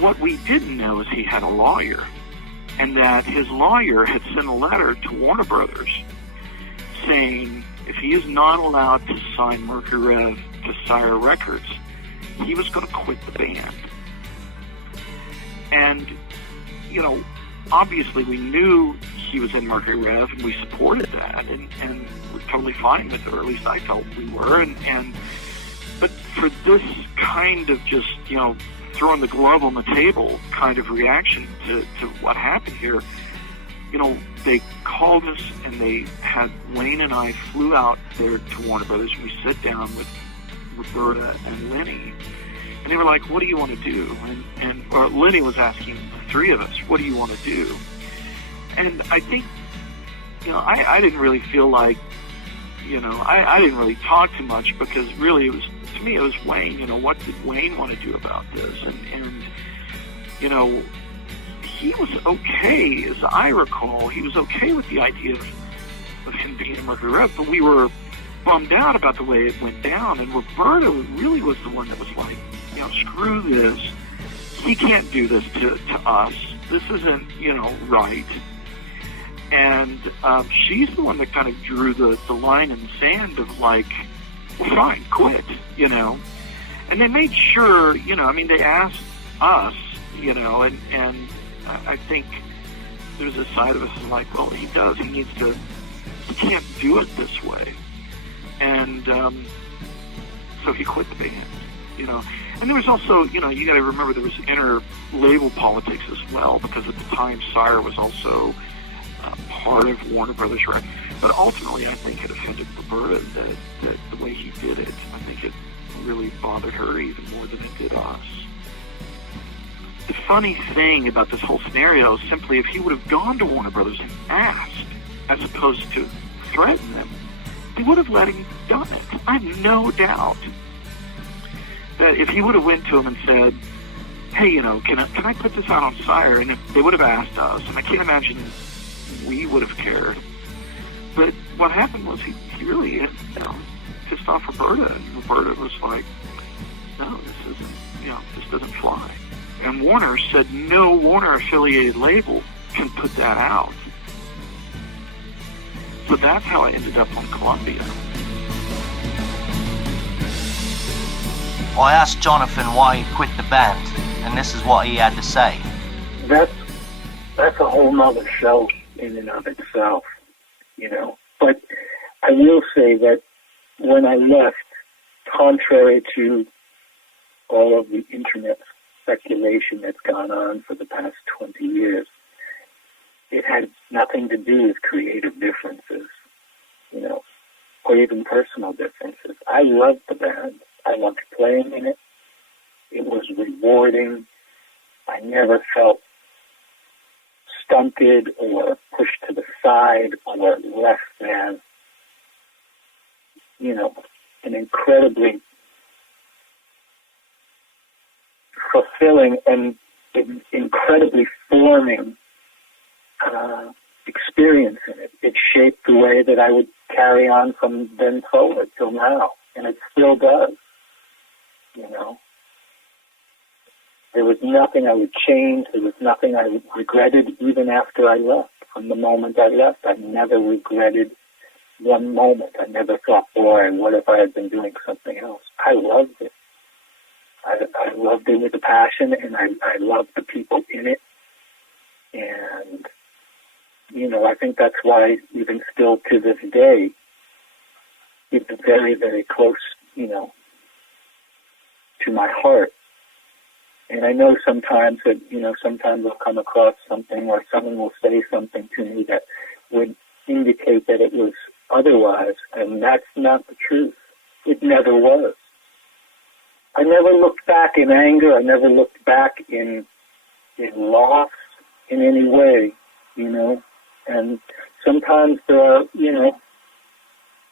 What we didn't know is he had a lawyer, and that his lawyer had sent a letter to Warner Brothers saying if he is not allowed to sign Mercury Rev to Sire Records, he was going to quit the band. And, you know, obviously we knew he was in Mercury Rev, and we supported that, and we're totally fine with it, or at least I felt we were. But for this kind of just, you know, throwing the glove on the table kind of reaction to what happened here, you know, they called us and they had Wayne and I flew out there to Warner Brothers, and we sat down with Roberta and Lenny. And they were like, what do you want to do? And Lenny was asking the three of us, what do you want to do? And I think, you know, I didn't really feel like, you know, I didn't really talk too much, because really it was, to me, it was Wayne. You know, what did Wayne want to do about this? And you know, he was okay, as I recall, he was okay with the idea of him being a Mercury Rev, but we were bummed out about the way it went down. And Roberta really was the one that was like, you know, screw this. He can't do this to us. This isn't, you know, right. And she's the one that kind of drew the line in the sand of like, well, fine, quit, you know. And they made sure, you know, I mean, they asked us, you know, and I think there's a side of us that's like, well, he can't do it this way. And so he quit the band, you know. And there was also, you know, you got to remember there was inter-label politics as well, because at the time Sire was also part of Warner Brothers Records. But ultimately, I think it offended Roberta that the way he did it. I think it really bothered her even more than it did us. the funny thing about this whole scenario is simply if he would have gone to Warner Brothers and asked, as opposed to threaten them, they would have let him done it. I have no doubt that if he would have went to him and said, hey, you know, can I put this out on Sire? And if they would have asked us, and I can't imagine we would have cared. But what happened was he really, you know, pissed off Roberta, and Roberta was like, no, this isn't, you know, this doesn't fly. And Warner said no Warner-affiliated label can put that out. So that's how I ended up on Columbia. I asked Jonathan why he quit the band, and this is what he had to say. That's a whole nother show in and of itself, you know. But I will say that when I left, contrary to all of the internet speculation that's gone on for the past 20 years, it had nothing to do with creative differences, you know, or even personal differences. I loved the band. I loved playing in it. It was rewarding. I never felt stunted or pushed to the side or less than, you know, an incredibly fulfilling and incredibly forming experience in it. It shaped the way that I would carry on from then forward till now, and it still does, you know. There was nothing I would change. There was nothing I regretted even after I left. From the moment I left, I never regretted one moment. I never thought, boy, what if I had been doing something else? I loved it. I loved it with a passion, and I loved the people in it. And, you know, I think that's why even still to this day, it's very, very close, you know, to my heart. And I know sometimes that, you know, sometimes I'll come across something or someone will say something to me that would indicate that it was otherwise, and that's not the truth. It never was. I never looked back in anger. I never looked back in loss in any way, you know. And sometimes there are, you know,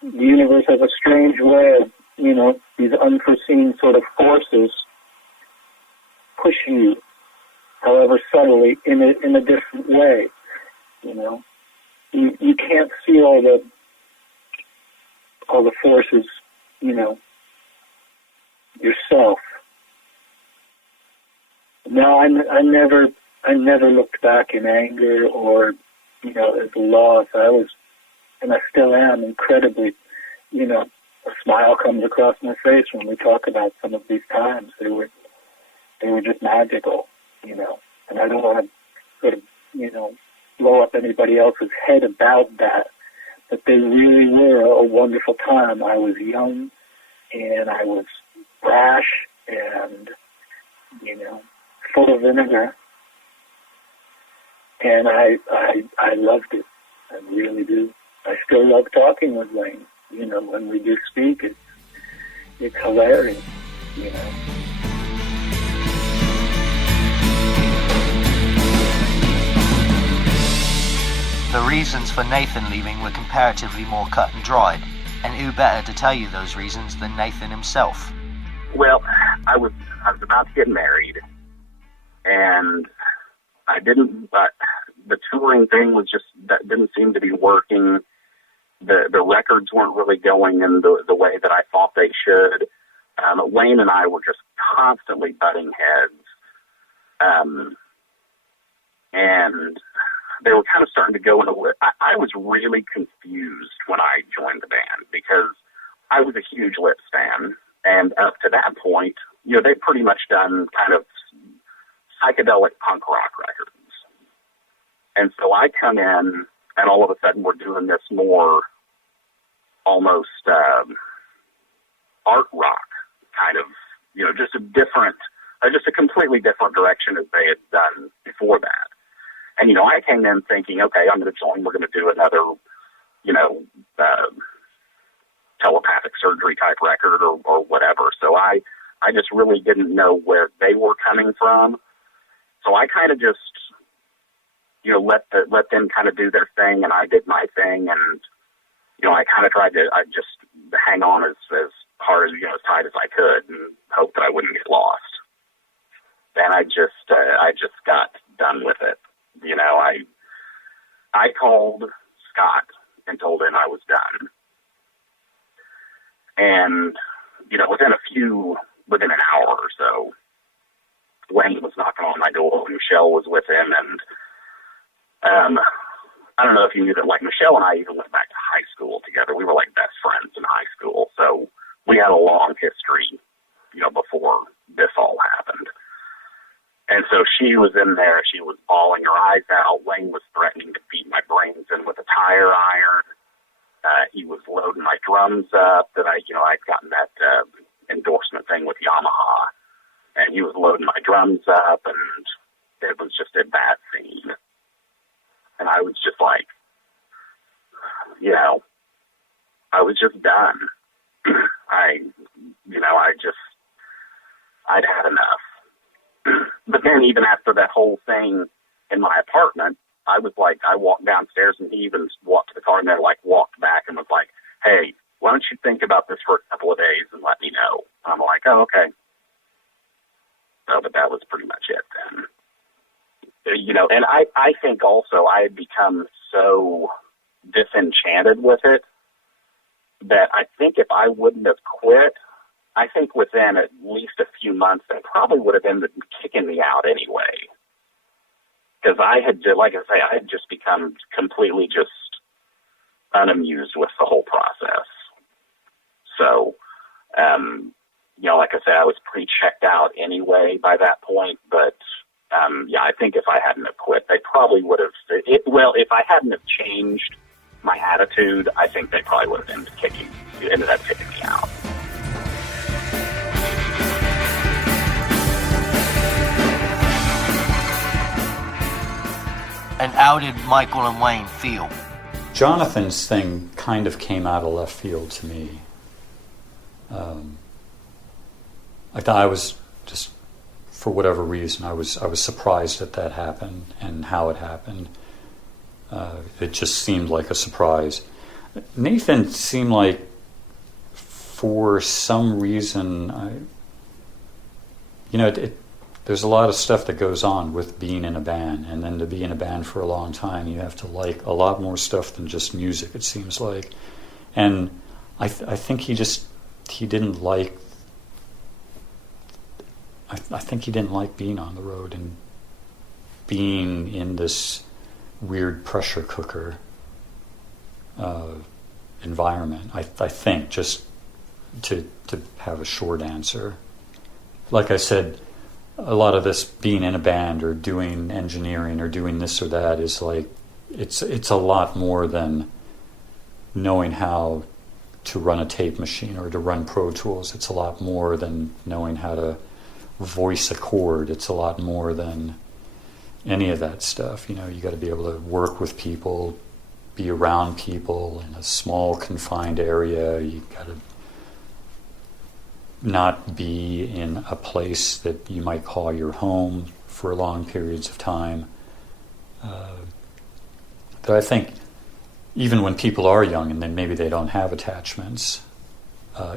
the universe has a strange way of, you know, these unforeseen sort of forces push you, however subtly, in a different way, you know. You can't see all the forces, you know, yourself. No, I never looked back in anger or, you know, as loss. I was, and I still am, incredibly, you know, a smile comes across my face when we talk about some of these times. They were just magical, you know. And I don't want to sort of, you know, blow up anybody else's head about that, but they really were a wonderful time. I was young, and I was brash, and, you know, full of vinegar, and I loved it. I really do. I still love talking with Wayne. You know, when we do speak, it's hilarious, you know. The reasons for Nathan leaving were comparatively more cut and dried, and who better to tell you those reasons than Nathan himself? Well, I was about to get married, and I didn't. But the touring thing was just that didn't seem to be working. The records weren't really going in the way that I thought they should. Wayne and I were just constantly butting heads, and they were kind of starting to go in a way. I was really confused when I joined the band because I was a huge Lips fan, and up to that point, you know, they'd pretty much done kind of psychedelic punk rock records. And so I come in, and all of a sudden we're doing this more almost art rock kind of, you know, just a completely different direction as they had done before that. And, you know, I came in thinking, okay, I'm going to join. We're going to do another, you know, telepathic surgery type record or whatever. So I just really didn't know where they were coming from. So I kind of just, let them kind of do their thing, and I did my thing, and, I kind of tried to, I just hang on as hard as, as tight as I could and hope that I wouldn't get lost. Then I just got done with it. I called Scott and told him I was done. And, within an hour or so, Wayne was knocking on my door, and Michelle was with him, and I don't know if you knew that, like, Michelle and I even went back to high school together. We were, like, best friends in high school, so we had a long history, before this all happened. And so she was in there, she was bawling her eyes out. Wayne was threatening to beat my brains in with a tire iron. He was loading my drums up that I'd gotten that endorsement thing with Yamaha. And he was loading my drums up, and it was just a bad scene. And I was just like, I was just done. I'd had enough. But then even after that whole thing in my apartment, I was like, I walked downstairs, and he even walked to the car, and then walked back and was like, hey, why don't you think about this for a couple of days and let me know? I'm like, oh, okay. So, but that was pretty much it then. And I think also I had become so disenchanted with it that I think if I wouldn't have quit, I think within at least a few months, they probably would have ended up kicking me out anyway. Because I had just become completely just unamused with the whole process. So, like I said, I was pretty checked out anyway by that point. But, I think if I hadn't have quit, they probably would have, if I hadn't have changed my attitude, I think they probably would have ended up kicking me out. And how did Michael and Wayne feel? Jonathan's thing kind of came out of left field to me. I thought I was just, for whatever reason, I was surprised that happened and how it happened. It just seemed like a surprise. Nathan seemed like, for some reason, there's a lot of stuff that goes on with being in a band, and then to be in a band for a long time, you have to like a lot more stuff than just music, it seems like. And I think he didn't like, I think he didn't like being on the road and being in this weird pressure cooker environment. I think, just to have a short answer. Like I said, a lot of this being in a band or doing engineering or doing this or that is like, it's a lot more than knowing how to run a tape machine or to run Pro Tools. It's a lot more than knowing how to voice a chord. It's a lot more than any of that stuff. You got to be able to work with people, be around people in a small confined area. You got to not be in a place that you might call your home for long periods of time. But I think even when people are young and then maybe they don't have attachments,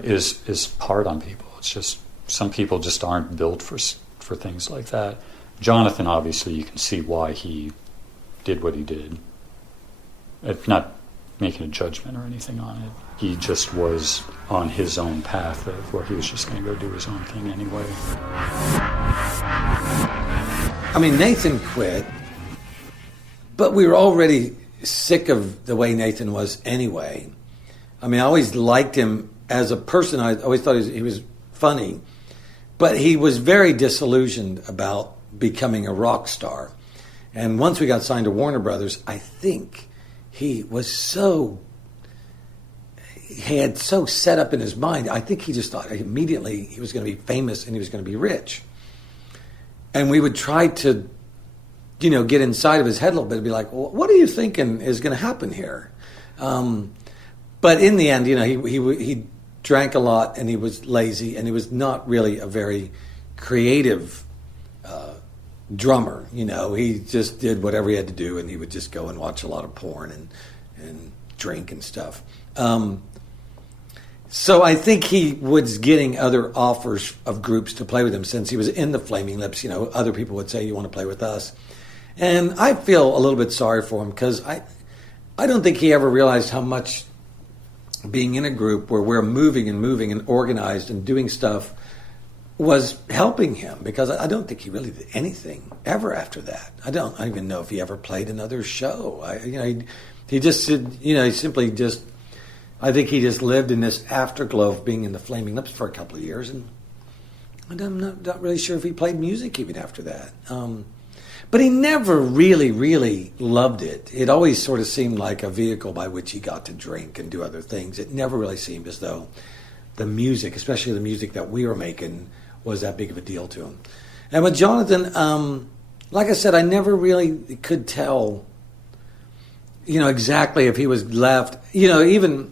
is hard on people. It's just, some people just aren't built for things like that. Jonathan, obviously, you can see why he did what he did. It's not making a judgment or anything on it. He just was on his own path of where he was just going to go do his own thing anyway. I mean, Nathan quit, but we were already sick of the way Nathan was anyway. I mean, I always liked him as a person. I always thought he was funny, but he was very disillusioned about becoming a rock star. And once we got signed to Warner Brothers, I think he had so set up in his mind, I think he just thought immediately he was going to be famous and he was going to be rich. And we would try to, get inside of his head a little bit and be like, well, what are you thinking is going to happen here? But in the end, he drank a lot and he was lazy and he was not really a very creative drummer. He just did whatever he had to do, and he would just go and watch a lot of porn and drink and stuff. So I think he was getting other offers of groups to play with him since he was in the Flaming Lips. Other people would say, you want to play with us? And I feel a little bit sorry for him because I don't think he ever realized how much being in a group where we're moving and organized and doing stuff was helping him, because I don't think he really did anything ever after that. I don't even know if he ever played another show. He just said, he simply just, I think he just lived in this afterglow of being in the Flaming Lips for a couple of years, and I'm not really sure if he played music even after that. But he never really, really loved it. It always sort of seemed like a vehicle by which he got to drink and do other things. It never really seemed as though the music, especially the music that we were making, was that big of a deal to him. And with Jonathan, like I said, I never really could tell, exactly if he was left. Even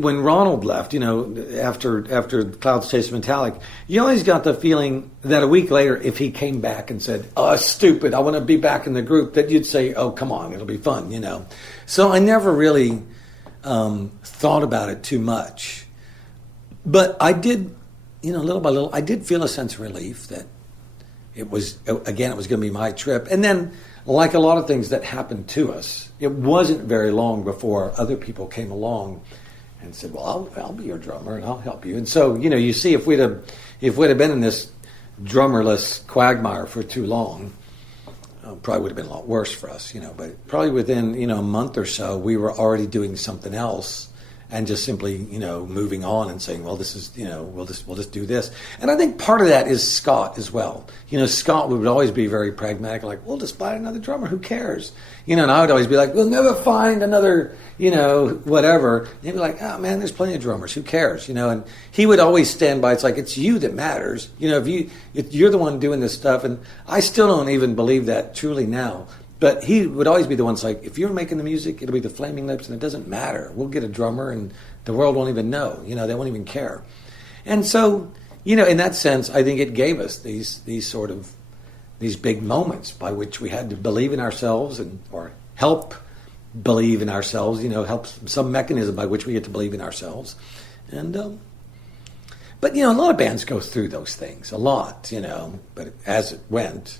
when Ronald left, after Clouds Taste Metallic, you always got the feeling that a week later, if he came back and said, "Oh, stupid, I want to be back in the group," that you'd say, "Oh, come on, it'll be fun," So I never really thought about it too much. But I did, little by little, I did feel a sense of relief that it was going to be my trip. And then, like a lot of things that happened to us, it wasn't very long before other people came along and said, "Well, I'll be your drummer and I'll help you." And so, you see, if we'd have been in this drummerless quagmire for too long, probably would have been a lot worse for us, But probably within a month or so, we were already doing something else. And just simply, moving on and saying, well, this is, we'll just do this. And I think part of that is Scott as well. Scott would always be very pragmatic, like, we'll just find another drummer, who cares? And I would always be like, we'll never find another, whatever. And he'd be like, oh man, there's plenty of drummers, who cares? And he would always stand by, it's like, it's you that matters. If you're the one doing this stuff, and I still don't even believe that truly now. But he would always be the one that's like, if you're making the music, it'll be the Flaming Lips, and it doesn't matter. We'll get a drummer, and the world won't even know. They won't even care. And so, in that sense, I think it gave us these big moments by which we had to believe in ourselves or help believe in ourselves. Help some mechanism by which we get to believe in ourselves. And but a lot of bands go through those things, a lot. But as it went.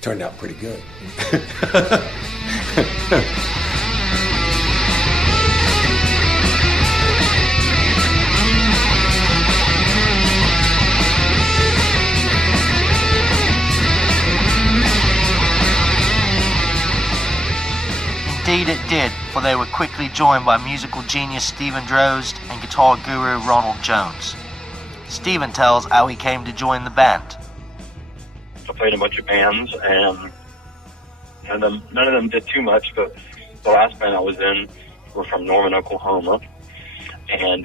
Turned out pretty good. Indeed it did, for they were quickly joined by musical genius Stephen Drozd and guitar guru Ronald Jones. Stephen tells how he came to join the band. I played in a bunch of bands, and none of them did too much, but the last band I was in were from Norman, Oklahoma, and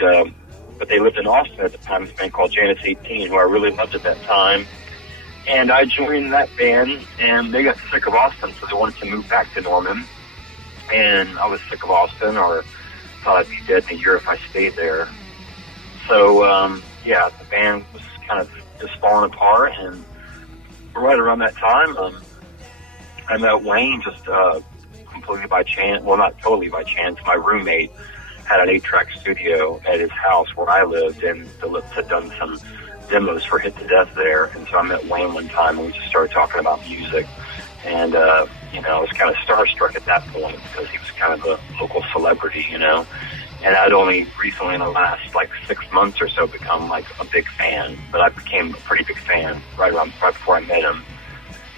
but they lived in Austin at the time. This band called Janis 18, who I really loved at that time, and I joined that band, and they got sick of Austin, so they wanted to move back to Norman, and I was sick of Austin, or thought I'd be dead in a year if I stayed there. So, the band was kind of just falling apart, and right around that time, I met Wayne just completely by chance. Well, not totally by chance. My roommate had an 8-track studio at his house where I lived, and the Lips had done some demos for Hit to Death there. And so I met Wayne one time, and we just started talking about music. And, I was kind of starstruck at that point because he was kind of a local celebrity, And I'd only recently, in the last, 6 months or so, become, a big fan. But I became a pretty big fan right before I met him.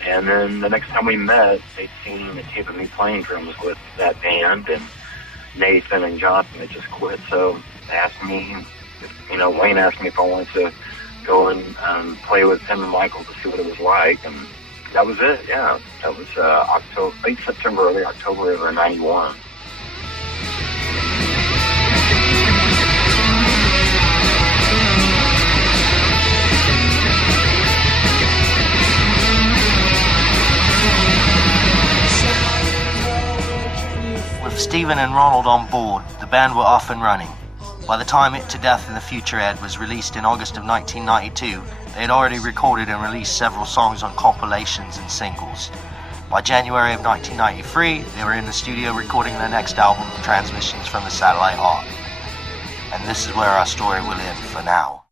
And then the next time we met, they'd seen a tape of me playing drums with that band, and Nathan and Jonathan had just quit. So they asked me, Wayne asked me if I wanted to go and play with him and Michael to see what it was like. And that was it, yeah. That was late September, early October of '91. With Stephen and Ronald on board, the band were off and running. By the time It to Death in the Future Ed was released in August of 1992, they had already recorded and released several songs on compilations and singles. By January of 1993, they were in the studio recording their next album, Transmissions from the Satellite Ark. And this is where our story will end for now.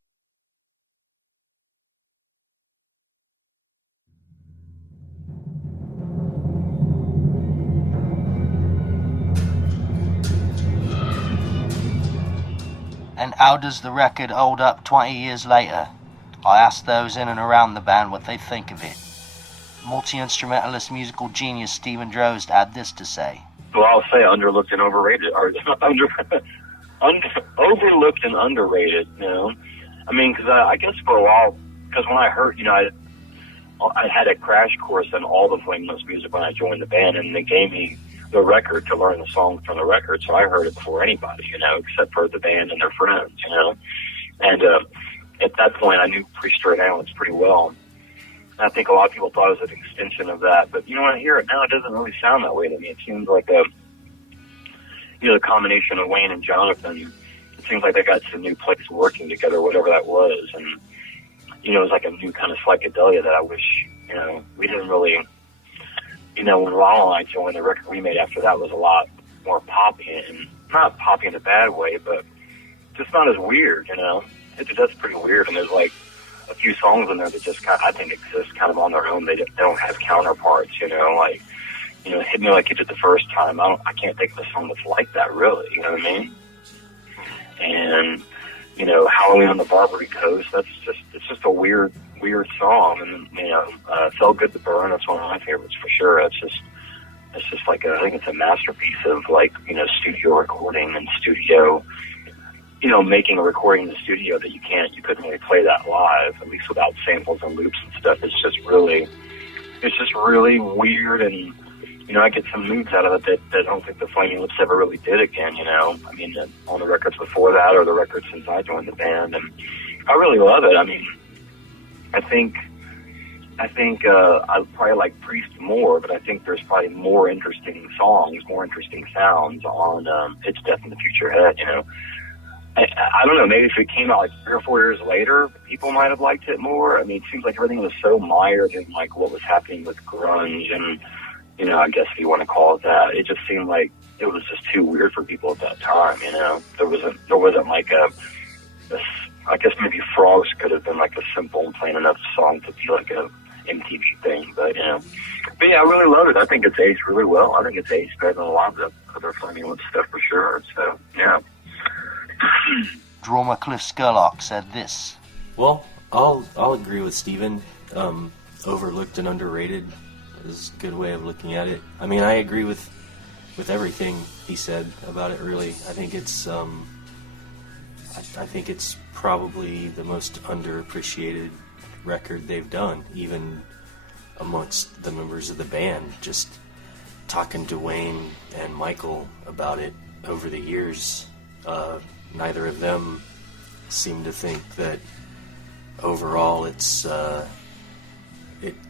And how does the record hold up 20 years later? I asked those in and around the band what they think of it. Multi-instrumentalist musical genius Stephen Drozd had this to say. Well, I'll say underlooked and overrated, or overlooked and underrated, you know? I mean, because I guess for a while, because when I heard, you know, I had a crash course in all the Flaming Lips music when I joined the band, and they gave me the record to learn the song from the record, so I heard it before anybody, you know, except for the band and their friends, you know. And at that point, I knew Pre-Straight Ambulance pretty well. And I think a lot of people thought it was an extension of that, but, you know, when I hear it now, it doesn't really sound that way to me. It seems like a, you know, the combination of Wayne and Jonathan, it seems like they got some new place working together, whatever that was, and, you know, it was like a new kind of psychedelia that I wish, you know, we didn't really... You know, when Ronald and I joined, the record we made after that was a lot more poppy, and not poppy in a bad way, but just not as weird, you know? It's just pretty weird, and there's like a few songs in there that just kind of, I think, exist kind of on their own. They don't have counterparts, you know? Like, you know, Hit Me Like You Did the First Time. I can't think of a song that's like that, really, you know what I mean? And, you know, Halloween on the Barbary Coast, it's just a weird song, and, you know, Felt Good to Burn, that's one of my favorites for sure. It's just like I think it's a masterpiece of, like, you know, studio recording and studio, you know, making a recording in the studio that you couldn't really play that live, at least without samples and loops and stuff. It's just really weird, and, you know, I get some moods out of it that I don't think the Flaming Lips ever really did again, you know? I mean, on the records before that or the records since I joined the band, and I really love it. I mean, I think I probably like Priest more, but I think there's probably more interesting songs, more interesting sounds on It's Death in the Future Ed, you know. I don't know, maybe if it came out like 3 or 4 years later, people might have liked it more. I mean, it seems like everything was so mired in, like, what was happening with grunge and, you know, I guess if you want to call it that. It just seemed like it was just too weird for people at that time, you know. There wasn't like I guess maybe Frogs could have been like a simple and plain enough song to be like a MTV thing, but, you know. But yeah, I really love it. I think it's aged really well. I think it's aged better than a lot of the other Flaming Lips stuff for sure. So, yeah. Drummer Cliff Scurlock said this. Well, I'll agree with Stephen. Overlooked and underrated is a good way of looking at it. I mean, I agree with everything he said about it, really. I think it's probably the most underappreciated record they've done, even amongst the members of the band. Just talking to Wayne and Michael about it over the years, neither of them seem to think that overall it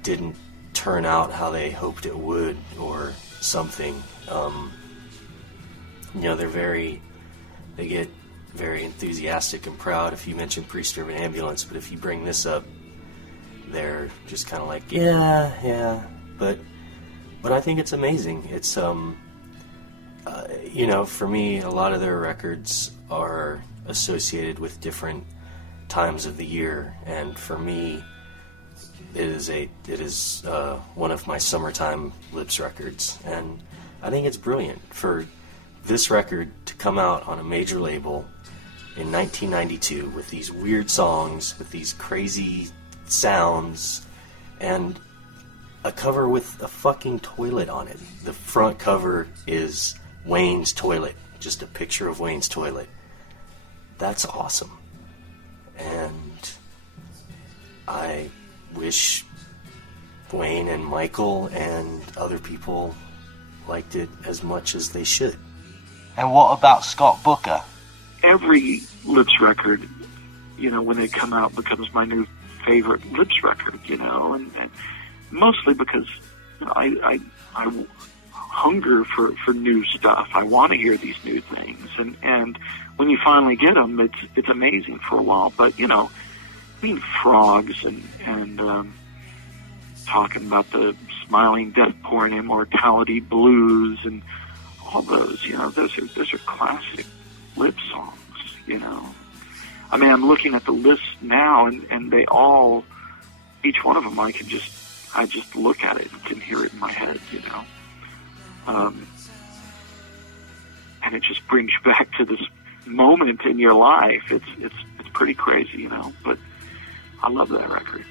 didn't turn out how they hoped it would, or something. You know, they get very enthusiastic and proud if you mention Pre-Straight Ambulance, but if you bring this up, they're just kind of like, yeah, but I think it's amazing. It's you know, for me, a lot of their records are associated with different times of the year, and for me, it is one of my summertime Lips records, and I think it's brilliant for this record to come out on a major label in 1992 with these weird songs, with these crazy sounds, and a cover with a fucking toilet on it. The front cover is Wayne's toilet, just a picture of Wayne's toilet. That's awesome. And I wish Wayne and Michael and other people liked it as much as they should. And what about Scott Booker? Every Lips record, you know, when they come out, becomes my new favorite Lips record, you know, and mostly because, you know, I hunger for new stuff. I want to hear these new things, and when you finally get them, it's amazing for a while. But frogs and talking about the Smiling Deathporn, Immortality blues, and all those, those are classic lip songs. I'm looking at the list now, and they all, each one of them, I just look at it and can hear it in my head, and it just brings you back to this moment in your life. It's pretty crazy, but I love that record.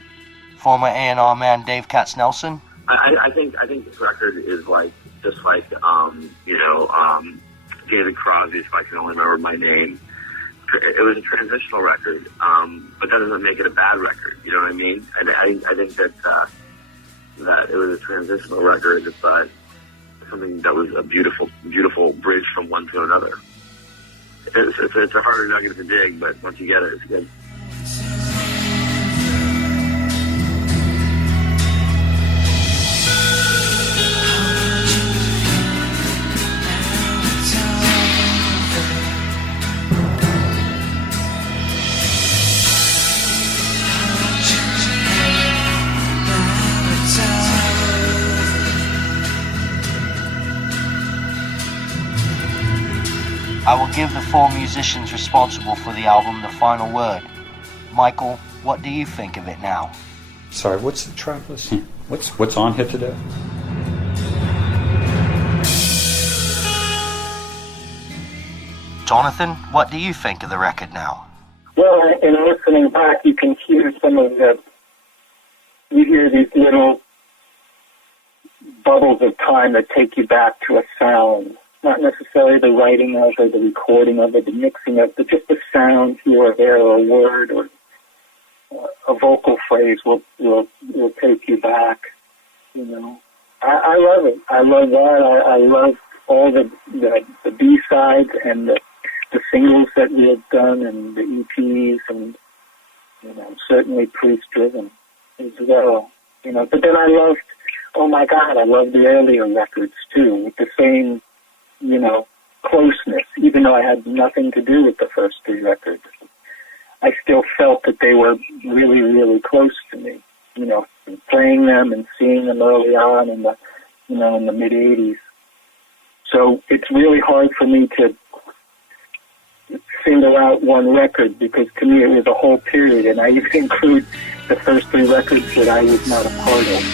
Former A&R man Dave Katznelson. I think this record is just like David Crosby's If I Can Only Remember My Name. It was a transitional record, but that doesn't make it a bad record. You know what I mean? And I think that it was a transitional record, but something that was a beautiful, beautiful bridge from one to another. It's a harder nugget to dig, but once you get it, it's good. I will give the four musicians responsible for the album the final word. Michael, what do you think of it now? Sorry, what's the track list? What's on Hit Today? Jonathan, what do you think of the record now? Well, in listening back, you can hear you hear these little bubbles of time that take you back to a sound. Not necessarily the writing of it, the recording of it, the mixing of it, just the sound here or there, or a word or a vocal phrase will take you back. I love it. I love that. I love all the B-sides and the singles that we have done and the EPs and certainly Priest Driven as well. But then I loved, oh my God, I love the earlier records too, with the same closeness, even though I had nothing to do with the first three records. I still felt that they were really, really close to me, playing them and seeing them early on in the, in the mid-'80s. So it's really hard for me to single out one record because to me it was a whole period, and I even include the first three records that I was not a part of.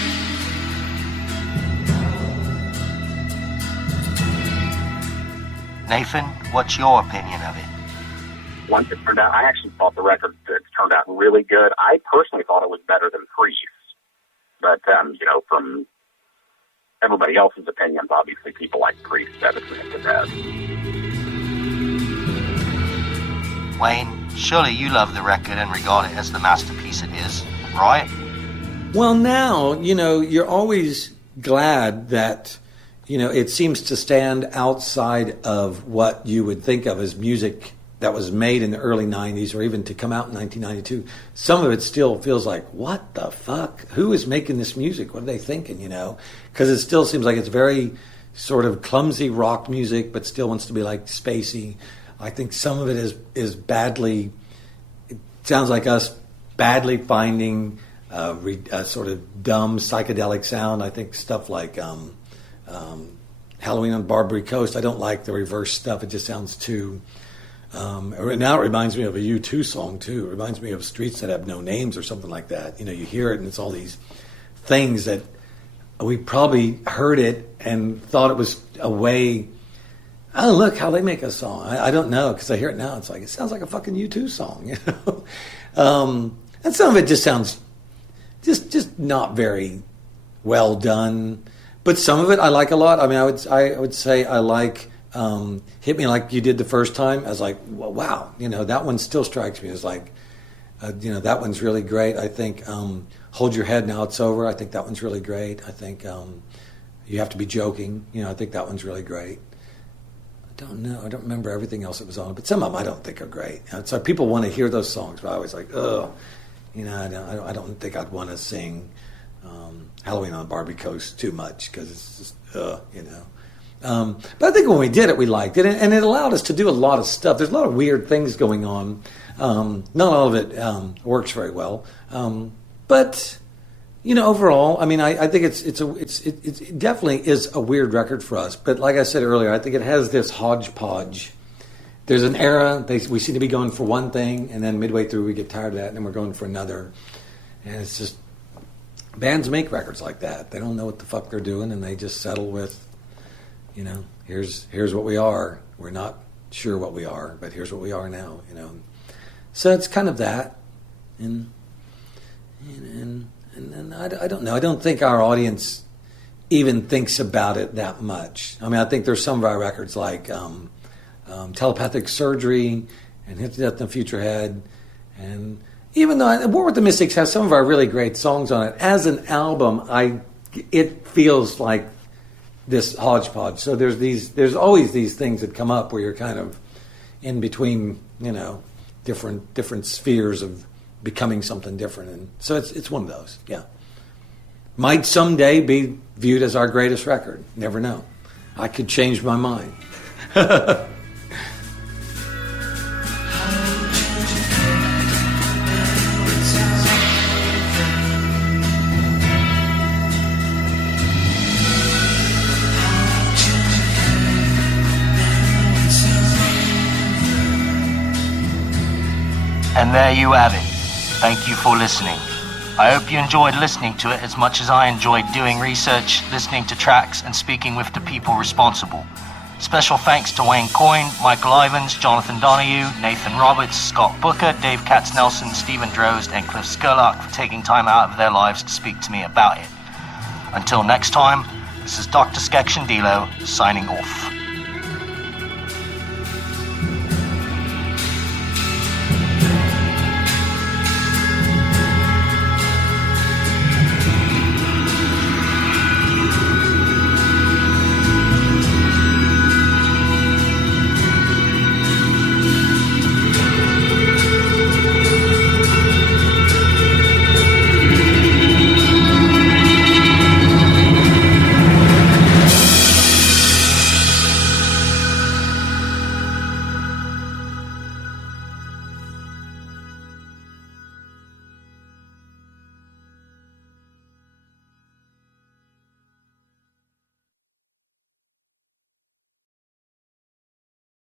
Nathan, what's your opinion of it? Once it turned out, I actually thought the record turned out really good. I personally thought it was better than Priest. But, from everybody else's opinions, obviously people like Priest better than the best. Wayne, surely you love the record and regard it as the masterpiece it is, right? Well, now, you're always glad that it seems to stand outside of what you would think of as music that was made in the early 90s or even to come out in 1992. Some of it still feels like, what the fuck? Who is making this music? What are they thinking, Because it still seems like it's very sort of clumsy rock music, but still wants to be like spacey. I think some of it is badly, it sounds like us badly finding a sort of dumb psychedelic sound. I think stuff like Halloween on the Barbary Coast, I don't like the reverse stuff. It just sounds too... now it reminds me of a U2 song, too. It reminds me of Streets That Have No Names or something like that. You hear it and it's all these things that we probably heard it and thought it was a way... Oh, look how they make a song. I don't know, because I hear it now. It's like, it sounds like a fucking U2 song, And some of it just sounds just not very well done. But some of it I like a lot. I mean, I would say I like Hit Me Like You Did the First Time. I was like, well, wow, that one still strikes me as like, that one's really great. I think Hold Your Head Now It's Over. I think that one's really great. I think You Have to Be Joking. I think that one's really great. I don't know. I don't remember everything else that was on it, but some of them I don't think are great. So people want to hear those songs, but I was like, ugh. I don't think I'd want to sing Halloween on the Barbary Coast too much because it's just, But I think when we did it, we liked it, and it allowed us to do a lot of stuff. There's a lot of weird things going on. Not all of it works very well, but overall, I mean, I think it definitely is a weird record for us. But like I said earlier, I think it has this hodgepodge. There's an era we seem to be going for one thing, and then midway through we get tired of that, and then we're going for another. And it's just bands make records like that. They don't know what the fuck they're doing, and they just settle with, here's what we are. We're not sure what we are, but here's what we are now. So it's kind of that, and I don't know. I don't think our audience even thinks about it that much. I mean, I think there's some of our records like Telepathic Surgery and Hit to Death in the Future Head, and even though War with the Mystics has some of our really great songs on it, as an album, it feels like this hodgepodge. So there's always these things that come up where you're kind of in between, different spheres of becoming something different, and so it's one of those. Yeah, might someday be viewed as our greatest record. Never know. I could change my mind. And there you have it. Thank you for listening. I hope you enjoyed listening to it as much as I enjoyed doing research, listening to tracks, and speaking with the people responsible. Special thanks to Wayne Coyne, Michael Ivins, Jonathan Donahue, Nathan Roberts, Scott Booker, Dave Katznelson, Stephen Drozd, and Cliff Scurlock for taking time out of their lives to speak to me about it. Until next time, this is Dr. Skekshun Delo signing off.